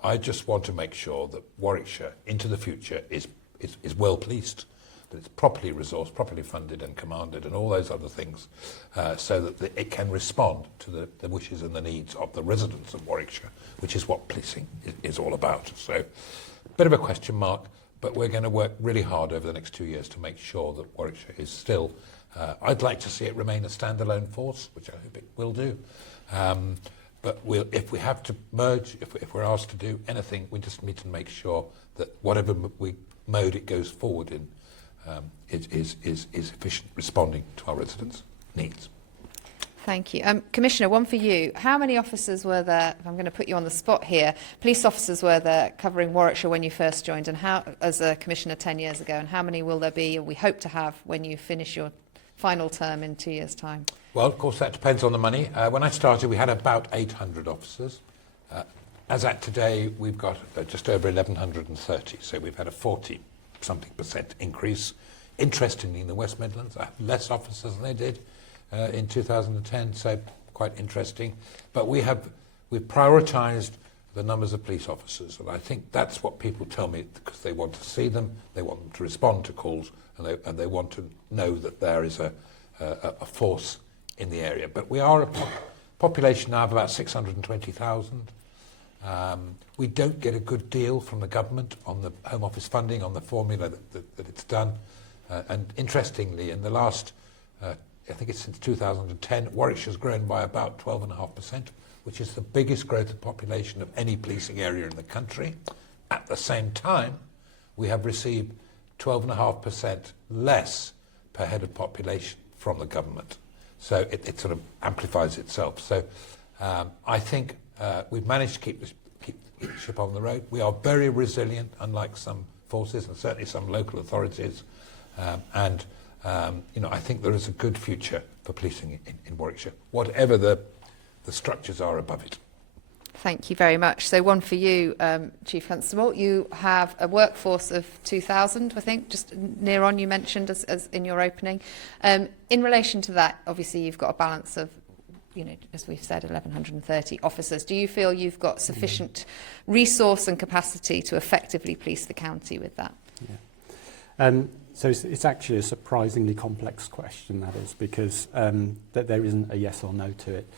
I just want to make sure that Warwickshire into the future is well policed, that it's properly resourced, properly funded and commanded and all those other things, so that it can respond to the wishes and the needs of the residents of Warwickshire, which is what policing is all about. So, bit of a question mark, but we're going to work really hard over the next 2 years to make sure that Warwickshire is still, I'd like to see it remain a standalone force, which I hope it will do. But if we have to merge, if we're asked to do anything, we just need to make sure that whatever mode it goes forward in is efficient, responding to our residents' needs. Thank you. Commissioner, one for you. How many officers were there, if I'm going to put you on the spot here, police officers were there covering Warwickshire when you first joined, and how, as a commissioner 10 years ago, and how many will there be, or we hope to have, when you finish your final term in 2 years' time? Well, of course, that depends on the money. When I started, we had about 800 officers. As at today, we've got just over 1,130, so we've had a 40-something% increase. Interestingly, in the West Midlands, I have less officers than they did in 2010, so quite interesting. But we've prioritised the numbers of police officers, and I think that's what people tell me, because they want to see them, they want them to respond to calls, and they want to know that there is a force in the area. But we are a population now of about 620,000. We don't get a good deal from the government on the Home Office funding, on the formula that it's done. And interestingly, in the last, I think it's since 2010, Warwickshire's grown by about 12.5%, which is the biggest growth of population of any policing area in the country. At the same time, we have received 12.5% less per head of population from the government. So it sort of amplifies itself. So I think we've managed to keep the ship on the road. We are very resilient, unlike some forces and certainly some local authorities. I think there is a good future for policing in Warwickshire, whatever the structures are above it. Thank you very much. So one for you, Chief Constable. You have a workforce of 2,000, I think, just near on you mentioned as in your opening. In relation to that, obviously you've got a balance of, as we've said, 1,130 officers. Do you feel you've got sufficient resource and capacity to effectively police the county with that? Yeah. So it's actually a surprisingly complex question, that is, because that there isn't a yes or no to it.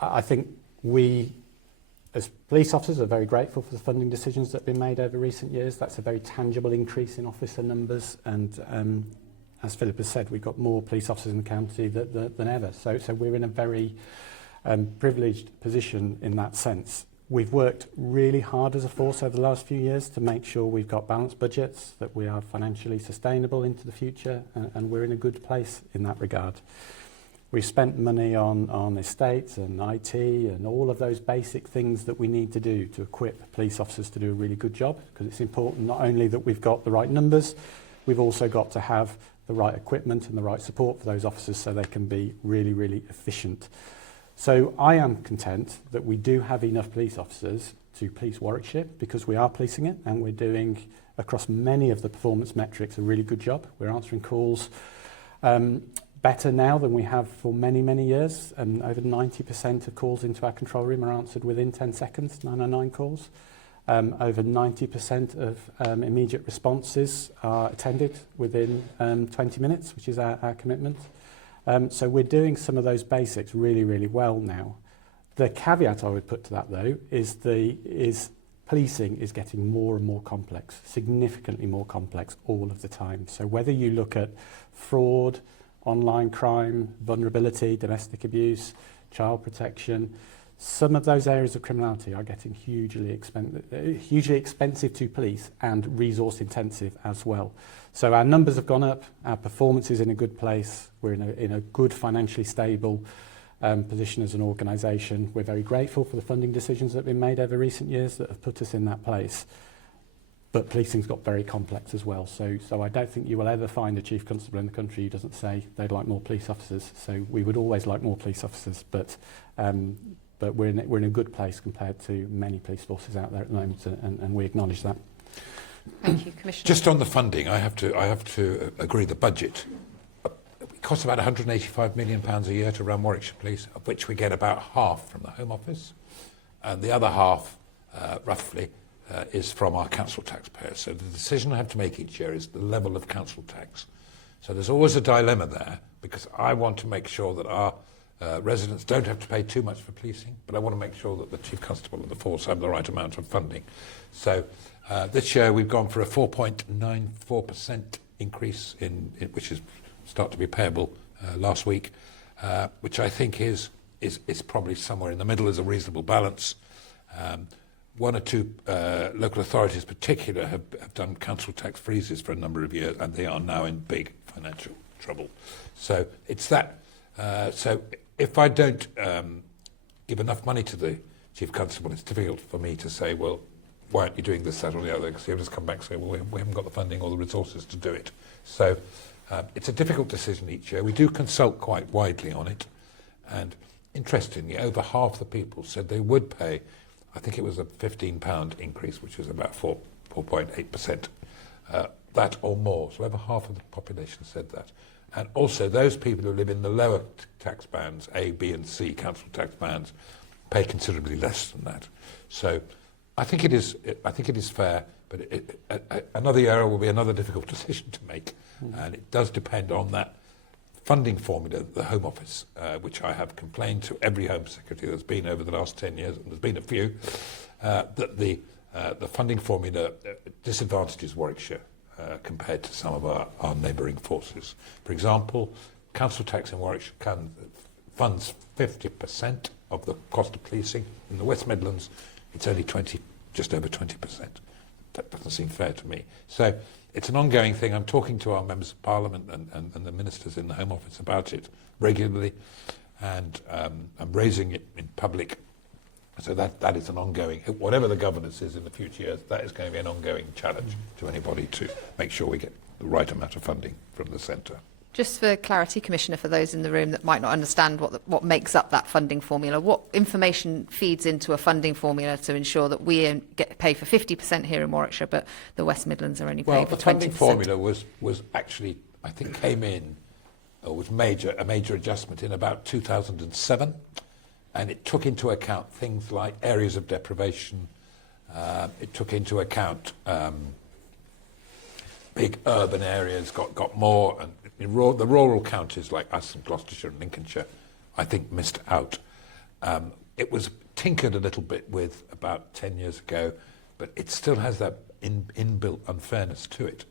I think we, as police officers, are very grateful for the funding decisions that have been made over recent years. That's a very tangible increase in officer numbers, and as Philip has said, we've got more police officers in the county than ever. So we're in a very privileged position in that sense. We've worked really hard as a force over the last few years to make sure we've got balanced budgets, that we are financially sustainable into the future, and we're in a good place in that regard. We've spent money on estates and IT and all of those basic things that we need to do to equip police officers to do a really good job, because it's important not only that we've got the right numbers, we've also got to have the right equipment and the right support for those officers so they can be really, really efficient. So I am content that we do have enough police officers to police Warwickshire, because we are policing it and we're doing, across many of the performance metrics, a really good job. We're answering calls better now than we have for many, many years, and over 90% of calls into our control room are answered within 10 seconds, 909 calls. Over 90% of immediate responses are attended within 20 minutes, which is our commitment. So we're doing some of those basics really, really well now. The caveat I would put to that, though, is policing is getting more and more complex, significantly more complex all of the time. So whether you look at fraud, online crime, vulnerability, domestic abuse, child protection, some of those areas of criminality are getting hugely expensive to police and resource intensive as well. So our numbers have gone up, our performance is in a good place, we're in a good financially stable position as an organisation. We're very grateful for the funding decisions that have been made over recent years that have put us in that place. But policing's got very complex as well. So I don't think you will ever find a chief constable in the country who doesn't say they'd like more police officers. So we would always like more police officers, but we're in a good place compared to many police forces out there at the moment, and we acknowledge that. Thank you, Commissioner. Just on the funding, I have to agree. The budget it costs about £185 million a year to run Warwickshire Police, of which we get about half from the Home Office, and the other half, roughly, is from our council taxpayers. So the decision I have to make each year is the level of council tax. So there's always a dilemma there, because I want to make sure that our residents don't have to pay too much for policing, but I want to make sure that the Chief Constable and the force have the right amount of funding. So this year we've gone for a 4.94% increase, which is start to be payable last week, which I think is probably somewhere in the middle, is a reasonable balance. One or two local authorities in particular have done council tax freezes for a number of years, and they are now in big financial trouble. So it's that. So if I don't give enough money to the Chief Constable, it's difficult for me to say, well, why aren't you doing this, that or the other? Because he'll just come back and say, well, we haven't got the funding or the resources to do it. So it's a difficult decision each year. We do consult quite widely on it. And interestingly, over half the people said they would pay, I think it was a £15 increase, which is about 4.8%, that or more. So over half of the population said that. And also those people who live in the lower tax bands, A, B and C, council tax bands, pay considerably less than that. So I think it is fair, but another year will be another difficult decision to make. And it does depend on that funding formula, the Home Office, which I have complained to every Home Secretary there's been over the last 10 years, and there's been a few, that the funding formula disadvantages Warwickshire compared to some of our neighbouring forces. For example, council tax in Warwickshire funds 50% of the cost of policing. In the West Midlands, it's only just over 20%. That doesn't seem fair to me. So it's an ongoing thing. I'm talking to our members of Parliament and the ministers in the Home Office about it regularly, and I'm raising it in public. So that is an ongoing, whatever the governance is in the future years, that is going to be an ongoing challenge to anybody to make sure we get the right amount of funding from the centre. Just for clarity, Commissioner, for those in the room that might not understand what makes up that funding formula, what information feeds into a funding formula to ensure that we pay for 50% here in Warwickshire, but the West Midlands are only paying for 20%? Well, the funding formula was actually, I think, came in, or was a major adjustment in about 2007, and it took into account things like areas of deprivation. It took into account big urban areas got more, and the rural counties like us and Gloucestershire and Lincolnshire, I think, missed out. It was tinkered a little bit with about 10 years ago, but it still has that inbuilt unfairness to it,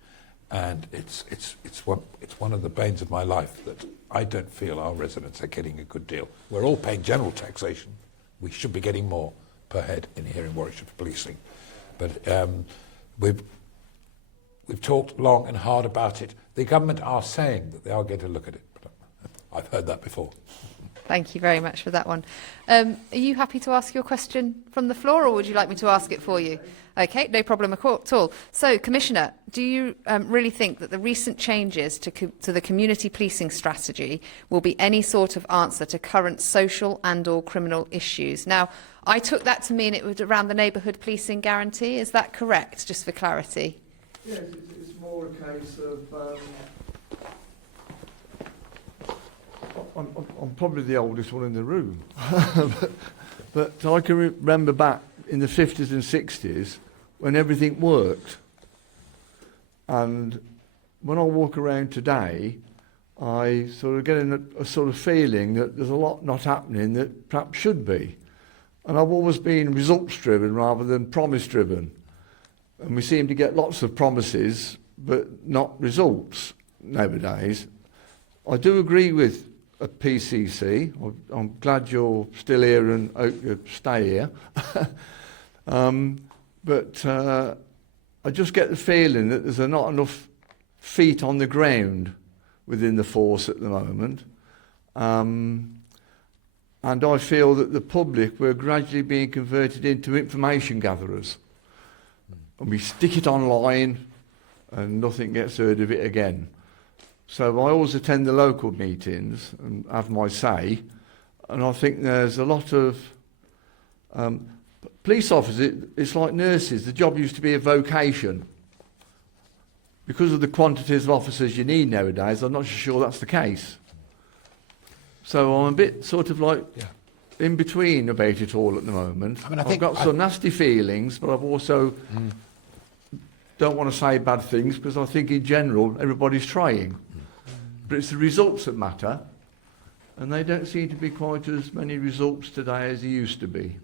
and it's one of the banes of my life that I don't feel our residents are getting a good deal. We're all paying general taxation. We should be getting more per head here in Warwickshire for policing, but we've talked long and hard about it. The government are saying that they are going to look at it, but I've heard that before. Thank you very much for that one. Are you happy to ask your question from the floor, or would you like me to ask it for you? Okay, no problem at all. So, Commissioner, do you really think that the recent changes to the community policing strategy will be any sort of answer to current social and/or criminal issues? Now, I took that to mean it was around the neighbourhood policing guarantee. Is that correct, just for clarity? Yes, it's more a case of... I'm probably the oldest one in the room, but I can remember back in the 50s and 60s when everything worked. And when I walk around today, I sort of get a sort of feeling that there's a lot not happening that perhaps should be. And I've always been results-driven rather than promise-driven. And we seem to get lots of promises, but not results nowadays. I do agree with a PCC. I'm glad you're still here and hope you stay here. But I just get the feeling that there's not enough feet on the ground within the force at the moment. And I feel that the public, we're gradually being converted into information gatherers. And we stick it online and nothing gets heard of it again. So I always attend the local meetings and have my say. And I think there's a lot of police officers, it's like nurses. The job used to be a vocation. Because of the quantities of officers you need nowadays, I'm not sure that's the case. So I'm a bit sort of like in between about it all at the moment. I mean, I've got some nasty feelings, but I've also don't want to say bad things because I think in general everybody's trying. But it's the results that matter, and they don't seem to be quite as many results today as there used to be.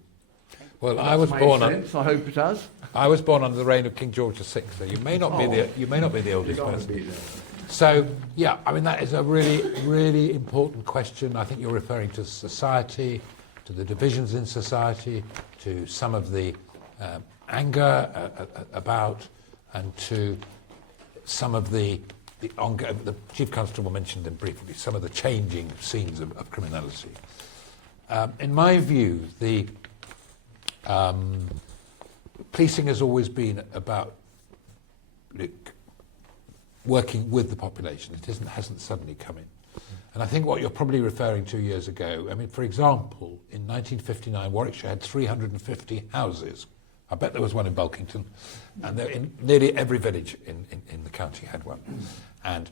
Well, I was born I hope it has. I was born under the reign of King George VI, so you may not be the oldest person. So, yeah, I mean, that is a really, really important question. I think you're referring to society, to the divisions in society, to some of the anger about, and to some of the ongoing, the Chief Constable mentioned them briefly, some of the changing scenes of criminality. In my view, the policing has always been about working with the population. It hasn't suddenly come in. And I think what you're probably referring to years ago, I mean, for example, in 1959, Warwickshire had 350 houses. I bet there was one in Bulkington. And in nearly every village in the county had one. And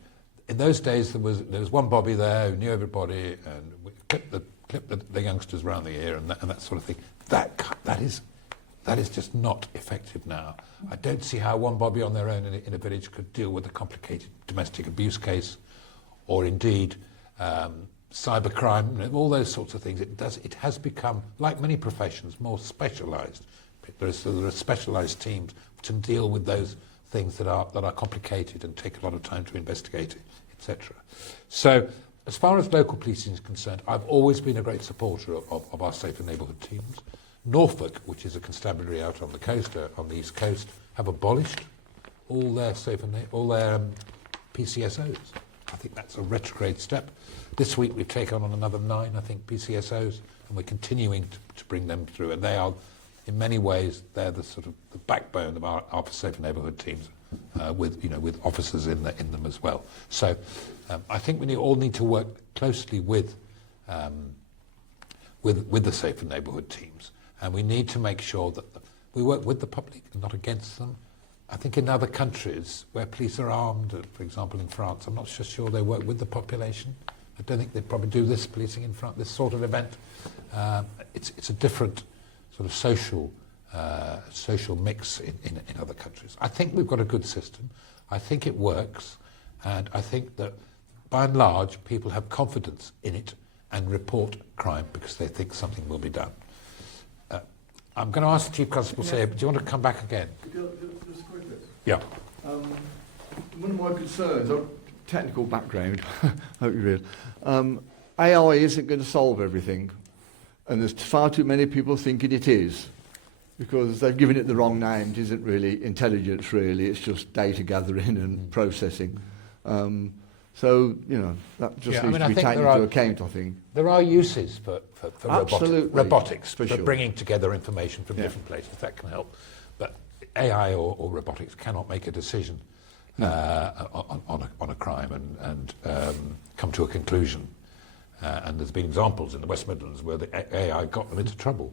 in those days, there was one bobby there who knew everybody, and we clipped the youngsters around the ear and that sort of thing. That is just not effective now. I don't see how one bobby on their own in a village could deal with a complicated domestic abuse case, or indeed cybercrime, all those sorts of things. It has become, like many professions, more specialised. There are specialised teams to deal with those things that are complicated and take a lot of time to investigate, etc. So, as far as local policing is concerned, I've always been a great supporter of our safer neighbourhood teams. Norfolk, which is a constabulary out on the coast, on the east coast, have abolished all their PCSOs. I think that's a retrograde step. This week we've taken on another 9, I think, PCSOs, and we're continuing to bring them through. And they are, in many ways, they're the sort of the backbone of our safer neighbourhood teams, with officers in them as well. So I think we all need to work closely with the safer neighbourhood teams. And we need to make sure that we work with the public and not against them. I think in other countries where police are armed, for example in France, I'm not sure they work with the population. I don't think they probably do this policing in France, this sort of event. It's a different sort of social mix in other countries. I think we've got a good system. I think it works. And I think that by and large people have confidence in it and report crime because they think something will be done. I'm going to ask the Chief Constable, do you want to come back again? Just quickly. Yeah. One of my concerns, technical background, hope you read, AI isn't going to solve everything, and there's far too many people thinking it is, because they've given it the wrong name. It isn't really intelligence, really. It's just data gathering and processing. So, that just needs to be taken into account, I think. There are uses for robotics, for sure. Bringing together information from different places. That can help. But AI or robotics cannot make a decision on a crime and come to a conclusion. And there's been examples in the West Midlands where the AI got them into trouble.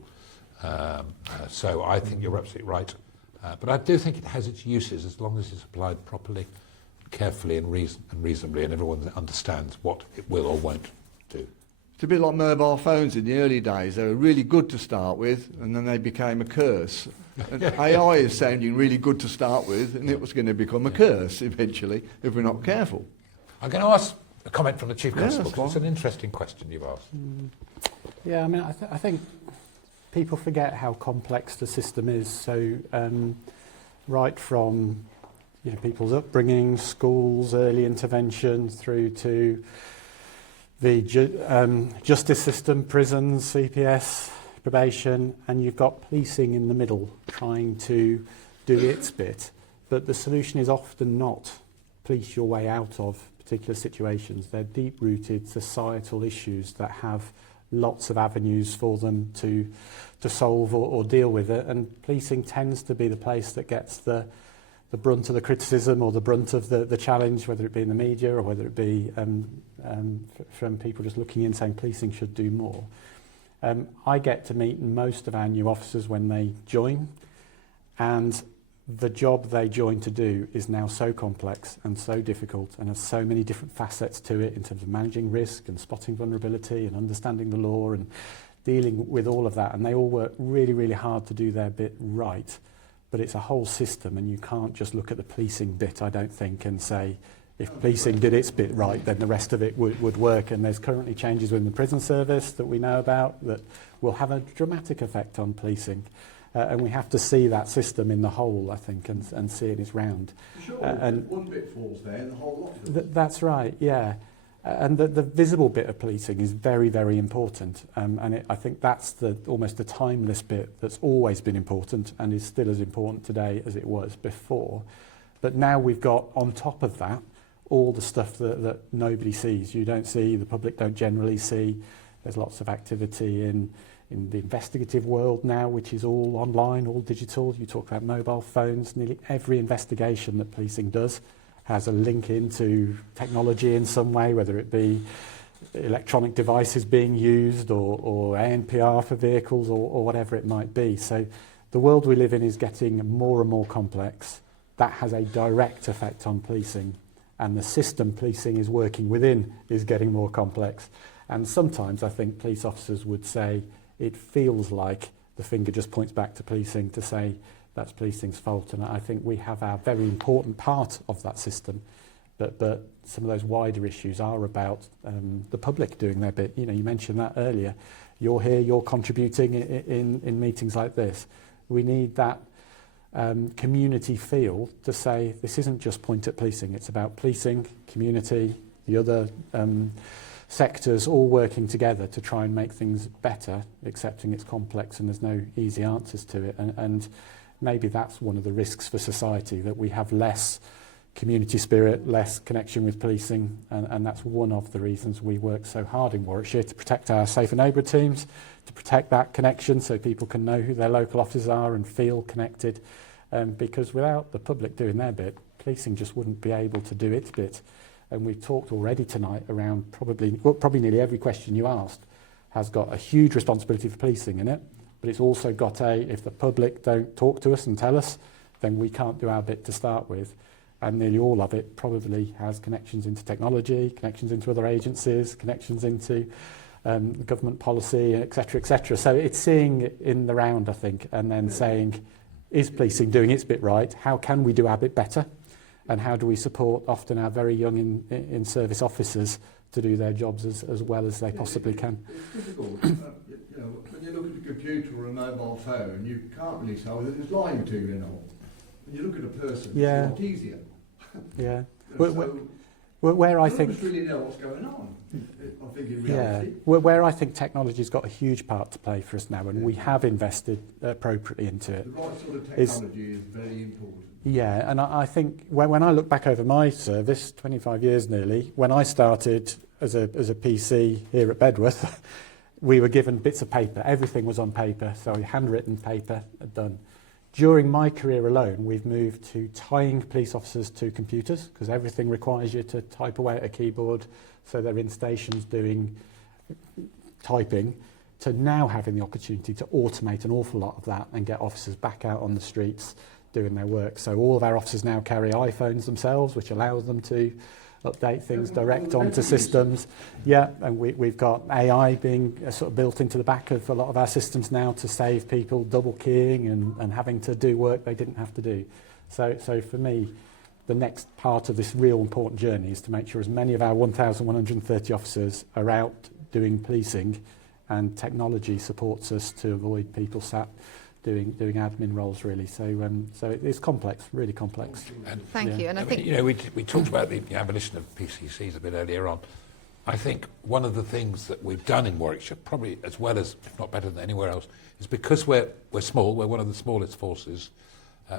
So I think you're absolutely right. But I do think it has its uses as long as it's applied properly, carefully and reasonably, and everyone understands what it will or won't do. It's a bit like mobile phones in the early days. They were really good to start with, and then they became a curse. And AI is sounding really good to start with, and it was going to become a curse eventually if we're not careful. I'm going to ask a comment from the Chief Constable, because it's an interesting question you've asked. Yeah, I mean, I think people forget how complex the system is. So right from people's upbringing, schools, early intervention, through to the justice system, prisons, CPS, probation, and you've got policing in the middle trying to do its bit. But the solution is often not police your way out of particular situations. They're deep-rooted societal issues that have lots of avenues for them to solve or deal with it, and policing tends to be the place that gets the brunt of the criticism or the brunt of the challenge, whether it be in the media or whether it be from people just looking in saying policing should do more. I get to meet most of our new officers when they join, and the job they join to do is now so complex and so difficult and has so many different facets to it in terms of managing risk and spotting vulnerability and understanding the law and dealing with all of that. And they all work really, really hard to do their bit right. But it's a whole system, and you can't just look at the policing bit, I don't think, and say, if policing did its bit right, then the rest of it would work. And there's currently changes within the prison service that we know about that will have a dramatic effect on policing. And we have to see that system in the whole, I think, and see it as round. Sure, and one bit falls there and the whole lot falls. That's right, yeah. And the visible bit of policing is very, very important. I think that's almost the timeless bit that's always been important and is still as important today as it was before. But now we've got, on top of that, all the stuff that nobody sees. You don't see, the public don't generally see. There's lots of activity in the investigative world now, which is all online, all digital. You talk about mobile phones. Nearly every investigation that policing does has a link into technology in some way, whether it be electronic devices being used or ANPR for vehicles or whatever it might be. So the world we live in is getting more and more complex. That has a direct effect on policing, and the system policing is working within is getting more complex. And sometimes I think police officers would say it feels like the finger just points back to policing to say that's policing's fault. And I think we have our very important part of that system. But some of those wider issues are about the public doing their bit. You know, you mentioned that earlier. You're here, you're contributing in meetings like this. We need that community feel to say this isn't just point at policing, it's about policing, community, the other sectors all working together to try and make things better, accepting it's complex and there's no easy answers to it. And maybe that's one of the risks for society, that we have less community spirit, less connection with policing, and that's one of the reasons we work so hard in Warwickshire to protect our safer neighbourhood teams, to protect that connection so people can know who their local officers are and feel connected, because without the public doing their bit, policing just wouldn't be able to do its bit. And we've talked already tonight around probably nearly every question you asked has got a huge responsibility for policing in it, but it's also got if the public don't talk to us and tell us, then we can't do our bit to start with. And nearly all of it probably has connections into technology, connections into other agencies, connections into government policy, etc., etc. So it's seeing it in the round, I think, and then saying, is policing doing its bit right? How can we do our bit better? And how do we support often our very young in-service officers to do their jobs as well as they possibly can? It's difficult. When you look at a computer or a mobile phone, you can't really tell whether it's lying to you or not. When you look at a person, Yeah. it's a lot easier. Yeah. So Where I none think of us really know what's going on, I think, in Yeah, reality. where I think technology's got a huge part to play for us now, and we have invested appropriately into it. The right sort of technology is very important. Yeah, and I think when I look back over my service, 25 years nearly, when I started as a PC here at Bedworth, we were given bits of paper. Everything was on paper, so handwritten paper, done. During my career alone, we've moved to tying police officers to computers, because everything requires you to type away at a keyboard, so they're in stations doing typing, to now having the opportunity to automate an awful lot of that and get officers back out on the streets doing their work. So all of our officers now carry iPhones themselves, which allows them to update things direct onto systems. Yeah, and we've got AI being sort of built into the back of a lot of our systems now to save people double keying and having to do work they didn't have to do. So for me, the next part of this real important journey is to make sure as many of our 1,130 officers are out doing policing and technology supports us to avoid people sat doing admin roles, really. So so it's complex, really complex. Thank you. And I think we talked about the abolition of PCCs a bit earlier on. I think one of the things that we've done in Warwickshire, probably as well as, if not better than anywhere else, is because we're small, we're one of the smallest forces,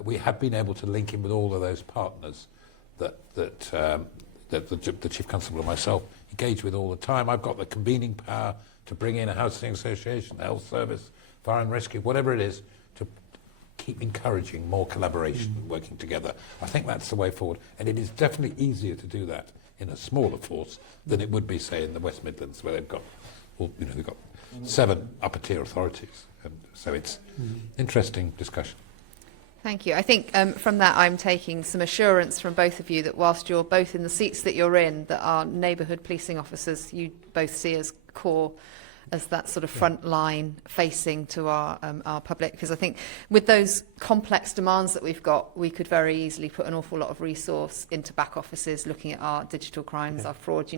we have been able to link in with all of those partners that the Chief Constable and myself engage with all the time. I've got the convening power to bring in a housing association, a health service, fire and rescue, whatever it is, to keep encouraging more collaboration and working together. I think that's the way forward, and it is definitely easier to do that in a smaller force than it would be, say, in the West Midlands, where they've got, well, they've got 7 upper tier authorities, and so it's interesting discussion. Thank you. I think from that I'm taking some assurance from both of you that whilst you're both in the seats that you're in, that our neighbourhood policing officers you both see as core, as that sort of front line facing to our public, because I think with those complex demands that we've got, we could very easily put an awful lot of resource into back offices looking at our digital crimes, our fraud.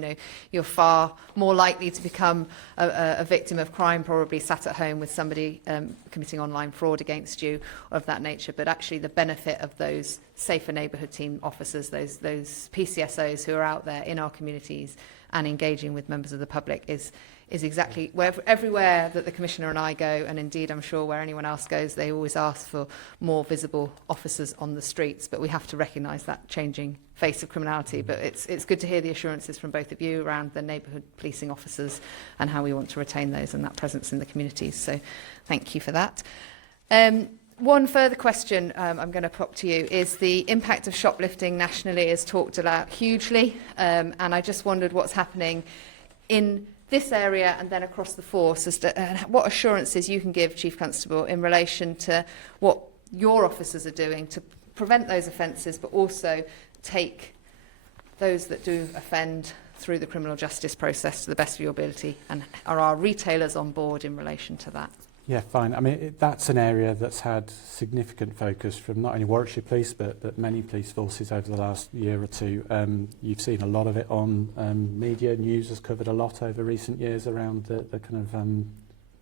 You're far more likely to become a victim of crime probably sat at home with somebody committing online fraud against you of that nature. But actually the benefit of those safer neighbourhood team officers, those PCSOs who are out there in our communities and engaging with members of the public is exactly everywhere that the Commissioner and I go, and indeed I'm sure where anyone else goes, they always ask for more visible officers on the streets. But we have to recognise that changing face of criminality. But it's good to hear the assurances from both of you around the neighbourhood policing officers and how we want to retain those and that presence in the communities. So thank you for that. One further question I'm going to pop to you is the impact of shoplifting nationally is talked about hugely, and I just wondered what's happening in this area and then across the force as to what assurances you can give, Chief Constable, in relation to what your officers are doing to prevent those offences, but also take those that do offend through the criminal justice process to the best of your ability, and are our retailers on board in relation to that? Yeah, fine. I mean, that's an area that's had significant focus from not only Warwickshire Police, but many police forces over the last year or two. You've seen a lot of it on media. News has covered a lot over recent years around the kind of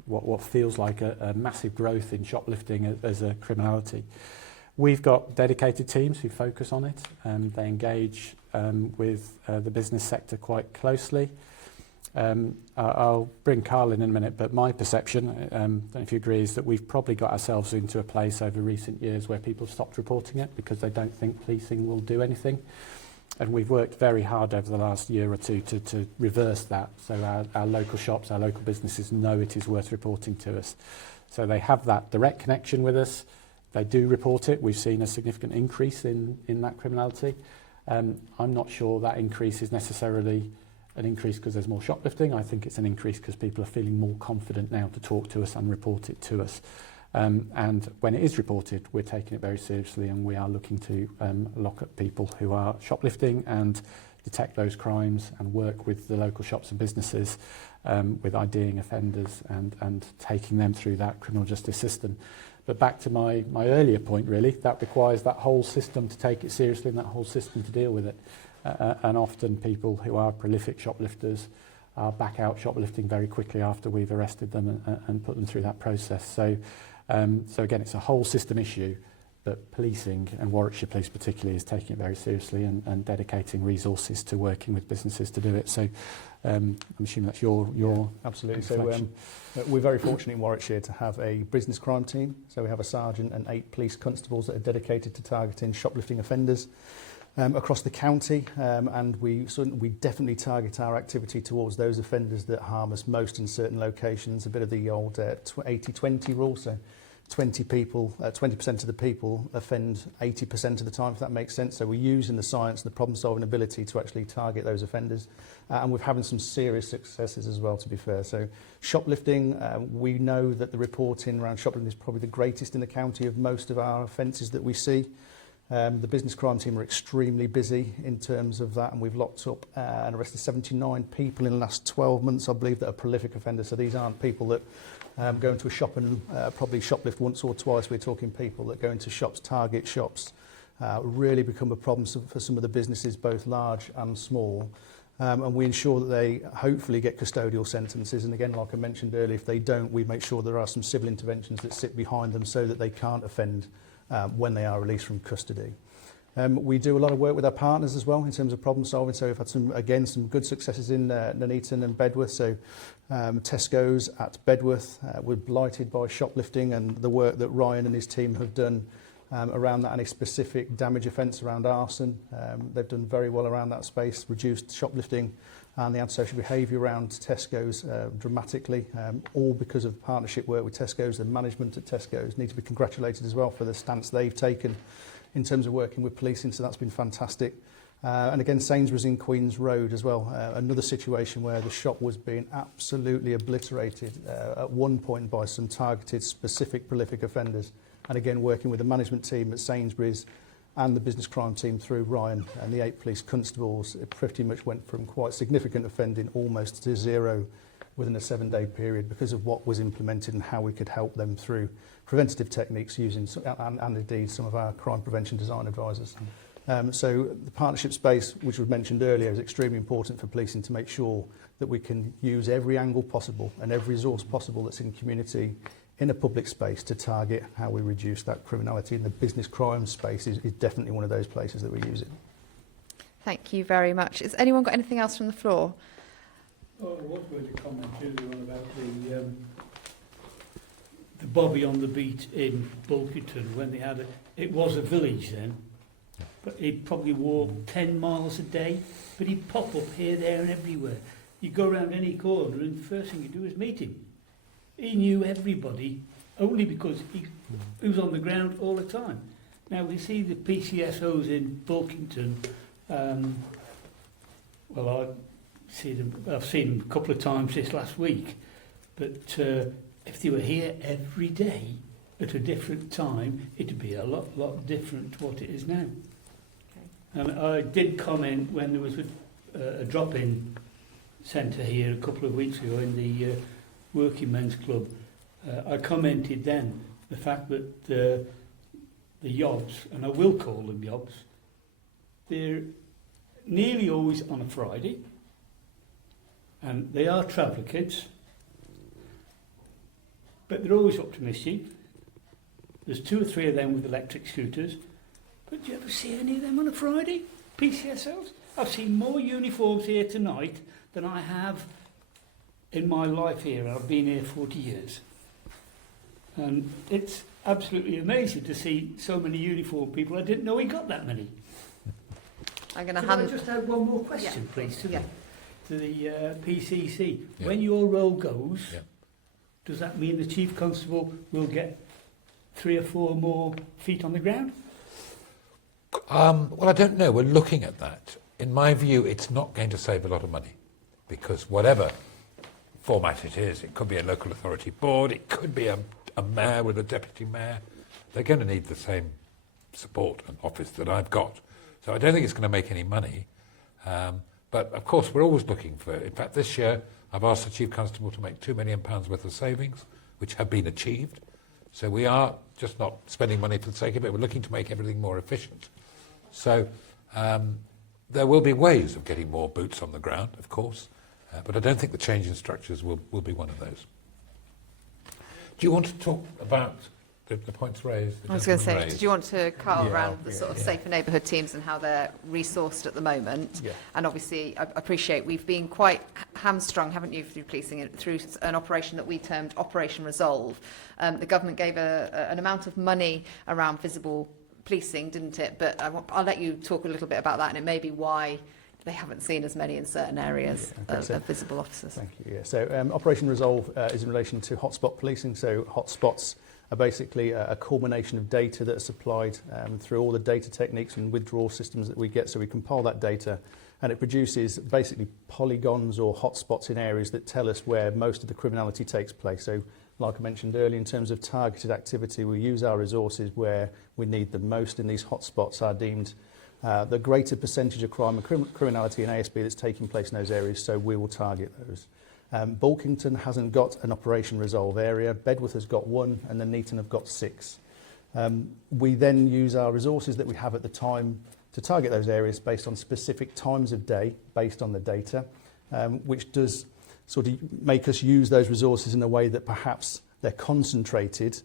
what feels like a massive growth in shoplifting as a criminality. We've got dedicated teams who focus on it, and they engage with the business sector quite closely. I'll bring Carl in a minute, but my perception, I don't know if you agree, is that we've probably got ourselves into a place over recent years where people have stopped reporting it because they don't think policing will do anything. And we've worked very hard over the last year or two to reverse that. So our local shops, our local businesses know it is worth reporting to us. So they have that direct connection with us. They do report it. We've seen a significant increase in that criminality. I'm not sure that increase is necessarily an increase because there's more shoplifting. I think it's an increase because people are feeling more confident now to talk to us and report it to us. And when it is reported, we're taking it very seriously, and we are looking to lock up people who are shoplifting and detect those crimes and work with the local shops and businesses with IDing offenders and taking them through that criminal justice system. But back to my earlier point, really, that requires that whole system to take it seriously and that whole system to deal with it. And often people who are prolific shoplifters are back out shoplifting very quickly after we've arrested them and put them through that process. So again, it's a whole system issue, but policing, and Warwickshire Police particularly, is taking it very seriously and dedicating resources to working with businesses to do it. So I'm assuming that's your Absolutely. reflection. So we're very fortunate in Warwickshire to have a business crime team. So we have a sergeant and 8 police constables that are dedicated to targeting shoplifting offenders across the county, and we definitely target our activity towards those offenders that harm us most in certain locations. A bit of the old 80-20 rule, so 20% of the people offend 80% of the time, if that makes sense. So we're using the science and the problem-solving ability to actually target those offenders, and we're having some serious successes as well, to be fair. So shoplifting, we know that the reporting around shoplifting is probably the greatest in the county of most of our offences that we see. The business crime team are extremely busy in terms of that, and we've locked up and arrested 79 people in the last 12 months, I believe, that are prolific offenders. So these aren't people that go into a shop and probably shoplift once or twice. We're talking people that go into shops, target shops, really become a problem for some of the businesses, both large and small. and we ensure that they hopefully get custodial sentences. And again, like I mentioned earlier, if they don't, we make sure there are some civil interventions that sit behind them so that they can't offend when they are released from custody. We do a lot of work with our partners as well in terms of problem solving. So we've had some good successes in Nuneaton and Bedworth. So Tesco's at Bedworth were blighted by shoplifting, and the work that Ryan and his team have done around that, and a specific damage offence around arson. They've done very well around that space, reduced shoplifting and the antisocial behaviour around Tesco's dramatically, all because of partnership work with Tesco's. The management at Tesco's need to be congratulated as well for the stance they've taken in terms of working with policing, so that's been fantastic. And again, Sainsbury's in Queen's Road as well, another situation where the shop was being absolutely obliterated at one point by some targeted specific prolific offenders. And again, working with the management team at Sainsbury's and the business crime team through Ryan and the 8 police constables, it pretty much went from quite significant offending almost to zero within a 7-day period because of what was implemented and how we could help them through preventative techniques using, and indeed some of our crime prevention design advisors. So the partnership space, which was mentioned earlier, is extremely important for policing to make sure that we can use every angle possible and every resource possible that's in community in a public space to target how we reduce that criminality. And the business crime space is definitely one of those places that we use it. Thank you very much. Has anyone got anything else from the floor? Oh, I was going to comment earlier on about the bobby on the beat in Bulkington when they had it was a village then, but he'd probably walk 10 miles a day, but he'd pop up here, there and everywhere. You go around any corner and the first thing you do is meet him. He knew everybody only because he was on the ground all the time. Now we see the PCSOs in Bulkington, well I've seen them a couple of times this last week, but if they were here every day at a different time, it'd be a lot different to what it is now. Okay. I did comment when there was a drop-in centre here a couple of weeks ago in the Working Men's Club. I commented then the fact that the yobs, and I will call them yobs, they're nearly always on a Friday, and they are traveller kids, but they're always up to mischief. There's 2 or 3 of them with electric scooters, but do you ever see any of them on a Friday? PCSOs? I've seen more uniforms here tonight than I have in my life here. I've been here 40 years. And it's absolutely amazing to see so many uniformed people. I didn't know we got that many. I'm going to Can I just add one more question, please, to the PCC? Yeah. When your roll goes, does that mean the Chief Constable will get 3 or 4 more feet on the ground? Well, I don't know. We're looking at that. In my view, it's not going to save a lot of money because whatever format it is, it could be a local authority board, it could be a mayor with a deputy mayor. They're going to need the same support and office that I've got. So I don't think it's going to make any money. But of course, we're always looking for, in fact, this year, I've asked the Chief Constable to make £2 million worth of savings, which have been achieved. So we are just not spending money for the sake of it. We're looking to make everything more efficient. So there will be ways of getting more boots on the ground, of course, but I don't think the change in structures will be one of those. Do you want to talk about the points raised? I was going to say, did you want to call around the sort of safer neighbourhood teams and how they're resourced at the moment? Yeah. And obviously, I appreciate we've been quite hamstrung, haven't you, through policing it, through an operation that we termed Operation Resolve. The government gave an amount of money around visible policing, didn't it? But I'll let you talk a little bit about that, and it may be why they haven't seen as many in certain areas of visible officers. Thank you. Yeah. So Operation Resolve is in relation to hotspot policing. So hotspots are basically a culmination of data that are supplied through all the data techniques and withdrawal systems that we get. So we compile that data and it produces basically polygons or hotspots in areas that tell us where most of the criminality takes place. So like I mentioned earlier, in terms of targeted activity, we use our resources where we need them most, and these hotspots are deemed the greater percentage of crime and criminality in ASB that's taking place in those areas, so we will target those. Bulkington hasn't got an Operation Resolve area, Bedworth has got 1, and then Nuneaton have got 6. We then use our resources that we have at the time to target those areas based on specific times of day, based on the data, which does sort of make us use those resources in a way that perhaps they're concentrated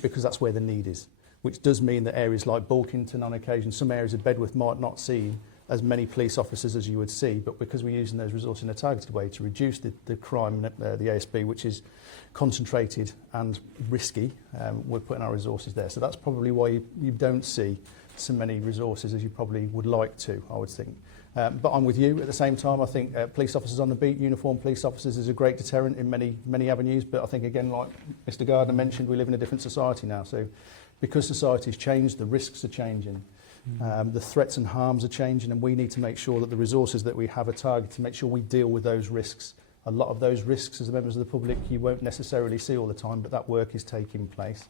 because that's where the need is, which does mean that areas like Bulkington on occasion, some areas of Bedworth might not see as many police officers as you would see, but because we're using those resources in a targeted way to reduce the crime, the ASB, which is concentrated and risky, we're putting our resources there. So that's probably why you don't see so many resources as you probably would like to, I would think. But I'm with you at the same time. I think police officers on the beat, uniformed police officers, is a great deterrent in many avenues. But I think, again, like Mr. Gardner mentioned, we live in a different society now. So because society's changed, the risks are changing. The threats and harms are changing, and we need to make sure that the resources that we have are targeted to make sure we deal with those risks. A lot of those risks, as members of the public, you won't necessarily see all the time, but that work is taking place.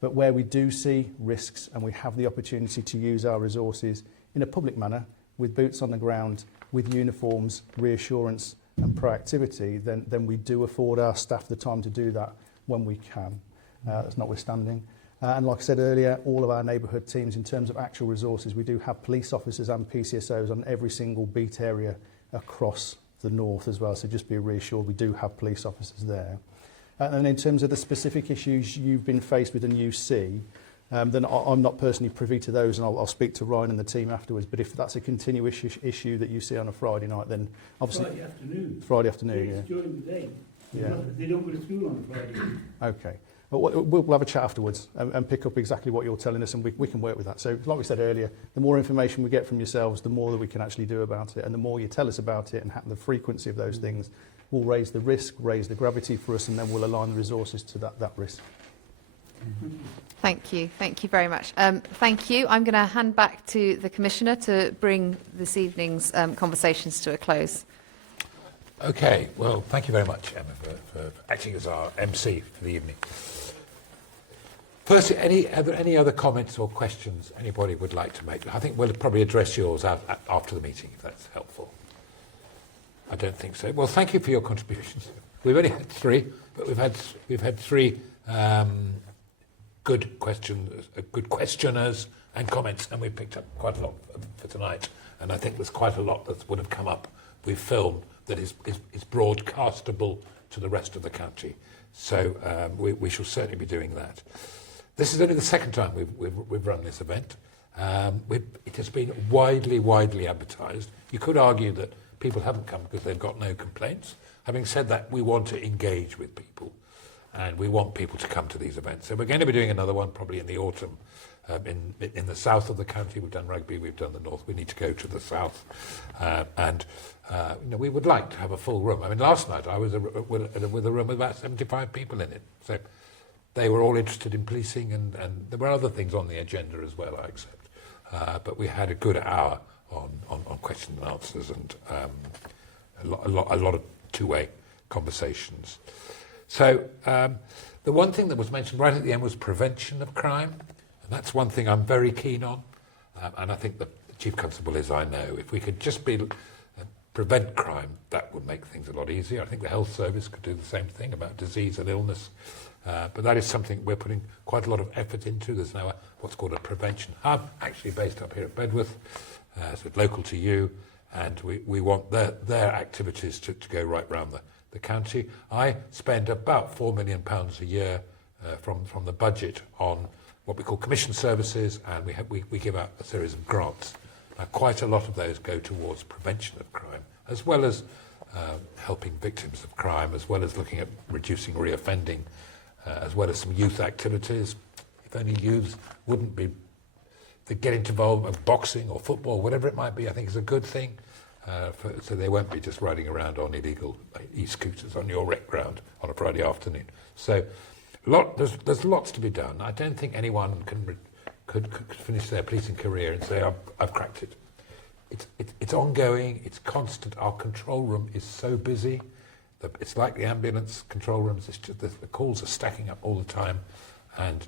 But where we do see risks and we have the opportunity to use our resources in a public manner, with boots on the ground, with uniforms, reassurance and proactivity, then we do afford our staff the time to do that when we can. That's notwithstanding. And like I said earlier, all of our neighbourhood teams, in terms of actual resources, we do have police officers and PCSOs on every single beat area across the north as well. So just be reassured, we do have police officers there. And in terms of the specific issues you've been faced with and you see, then I'm not personally privy to those, and I'll speak to Ryan and the team afterwards. But if that's a continuous issue that you see on a Friday night, then obviously... Friday afternoon, yeah. During the day. Yeah. They don't go to school on Friday. Okay. But we'll have a chat afterwards and pick up exactly what you're telling us, and we can work with that. So like we said earlier, the more information we get from yourselves, the more that we can actually do about it, and the more you tell us about it and the frequency of those things will raise the risk, raise the gravity for us, and then we'll align the resources to that risk. Thank you very much. Thank you. I'm going to hand back to the Commissioner to bring this evening's conversations to a close. Okay, well, thank you very much, Emma, for acting as our MC for the evening. Firstly, any other comments or questions anybody would like to make? I think we'll probably address yours after the meeting, if that's helpful. I don't think so. Well, thank you for your contributions. We've only had 3, but we've had 3 good questioners and comments, and we picked up quite a lot for tonight. And I think there's quite a lot that would have come up with film that is broadcastable to the rest of the county. So we shall certainly be doing that. This is only the second time we've run this event. It has been widely advertised. You could argue that people haven't come because they've got no complaints. Having said that, we want to engage with people, and we want people to come to these events. So we're going to be doing another one probably in the autumn. In the south of the county, we've done Rugby, we've done the north. We need to go to the south, and we would like to have a full room. I mean, last night I was with a room with about 75 people in it. So they were all interested in policing, and there were other things on the agenda as well, I accept. But we had a good hour on questions and answers, and a lot of two-way conversations. So the one thing that was mentioned right at the end was prevention of crime. And that's one thing I'm very keen on, and I think the Chief Constable is, I know. If we could just prevent crime, that would make things a lot easier. I think the Health Service could do the same thing about disease and illness, but that is something we're putting quite a lot of effort into. There's now what's called a prevention hub, actually based up here at Bedworth, so local to you, and we want their activities to go right round the county. I spend about £4 million a year from the budget on what we call commission services, and we give out a series of grants. Now, quite a lot of those go towards prevention of crime, as well as helping victims of crime, as well as looking at reducing reoffending, as well as some youth activities. If only youths wouldn't be getting involved in boxing or football, whatever it might be, I think is a good thing. So they won't be just riding around on illegal e-scooters on your rec ground on a Friday afternoon. So there's lots to be done. I don't think anyone could finish their policing career and say, I've cracked it. It's ongoing, it's constant. Our control room is so busy. It's like the ambulance control rooms. It's just the calls are stacking up all the time. And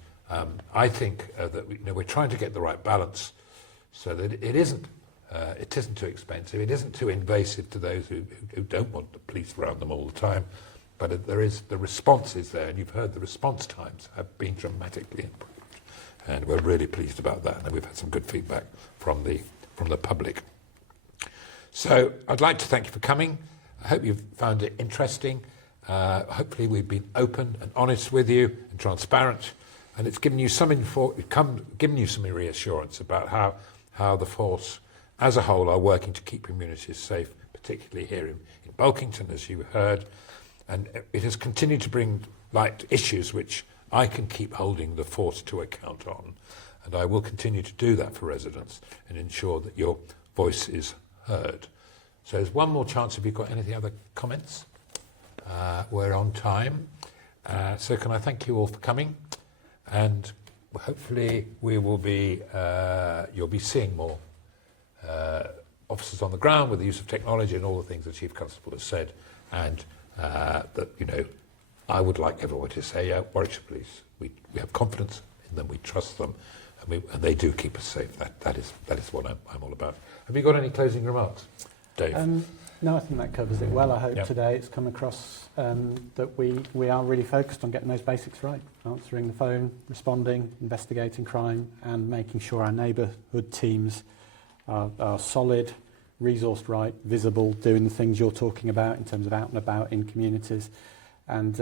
I think that we're trying to get the right balance so that it isn't too expensive, it isn't too invasive to those who don't want the police around them all the time. But the response is there, and you've heard the response times have been dramatically improved. And we're really pleased about that, and we've had some good feedback from the from the public. So I'd like to thank you for coming. I hope you've found it interesting. Hopefully we've been open and honest with you and transparent, and it's given you some reassurance about how the force as a whole are working to keep communities safe, particularly here in Bulkington, as you heard. And it has continued to bring light to issues which I can keep holding the force to account on. And I will continue to do that for residents and ensure that your voice is heard. So there's one more chance if you've got any other comments. We're on time. So can I thank you all for coming? And hopefully we will be, you'll be seeing more officers on the ground with the use of technology and all the things the Chief Constable has said. And that, you know, I would like everyone to say, yeah, Warwickshire Police, we have confidence in them, we trust them, and they do keep us safe. That is what I'm all about. Have you got any closing remarks, Dave? No, I think that covers it well. I hope Yep. today it's come across that we are really focused on getting those basics right, answering the phone, responding, investigating crime, and making sure our neighbourhood teams are solid, resourced right, visible, doing the things you're talking about in terms of out and about in communities. And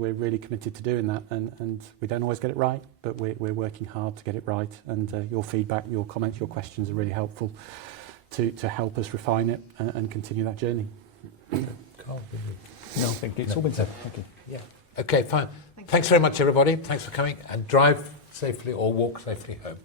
we're really committed to doing that. And we don't always get it right, but we're working hard to get it right. And your feedback, your comments, your questions are really helpful to help us refine it and continue that journey. Carl, No, I think it's all been said. Thank you. yeah. Okay, fine. Thanks very much, everybody. Thanks for coming, and drive safely or walk safely home.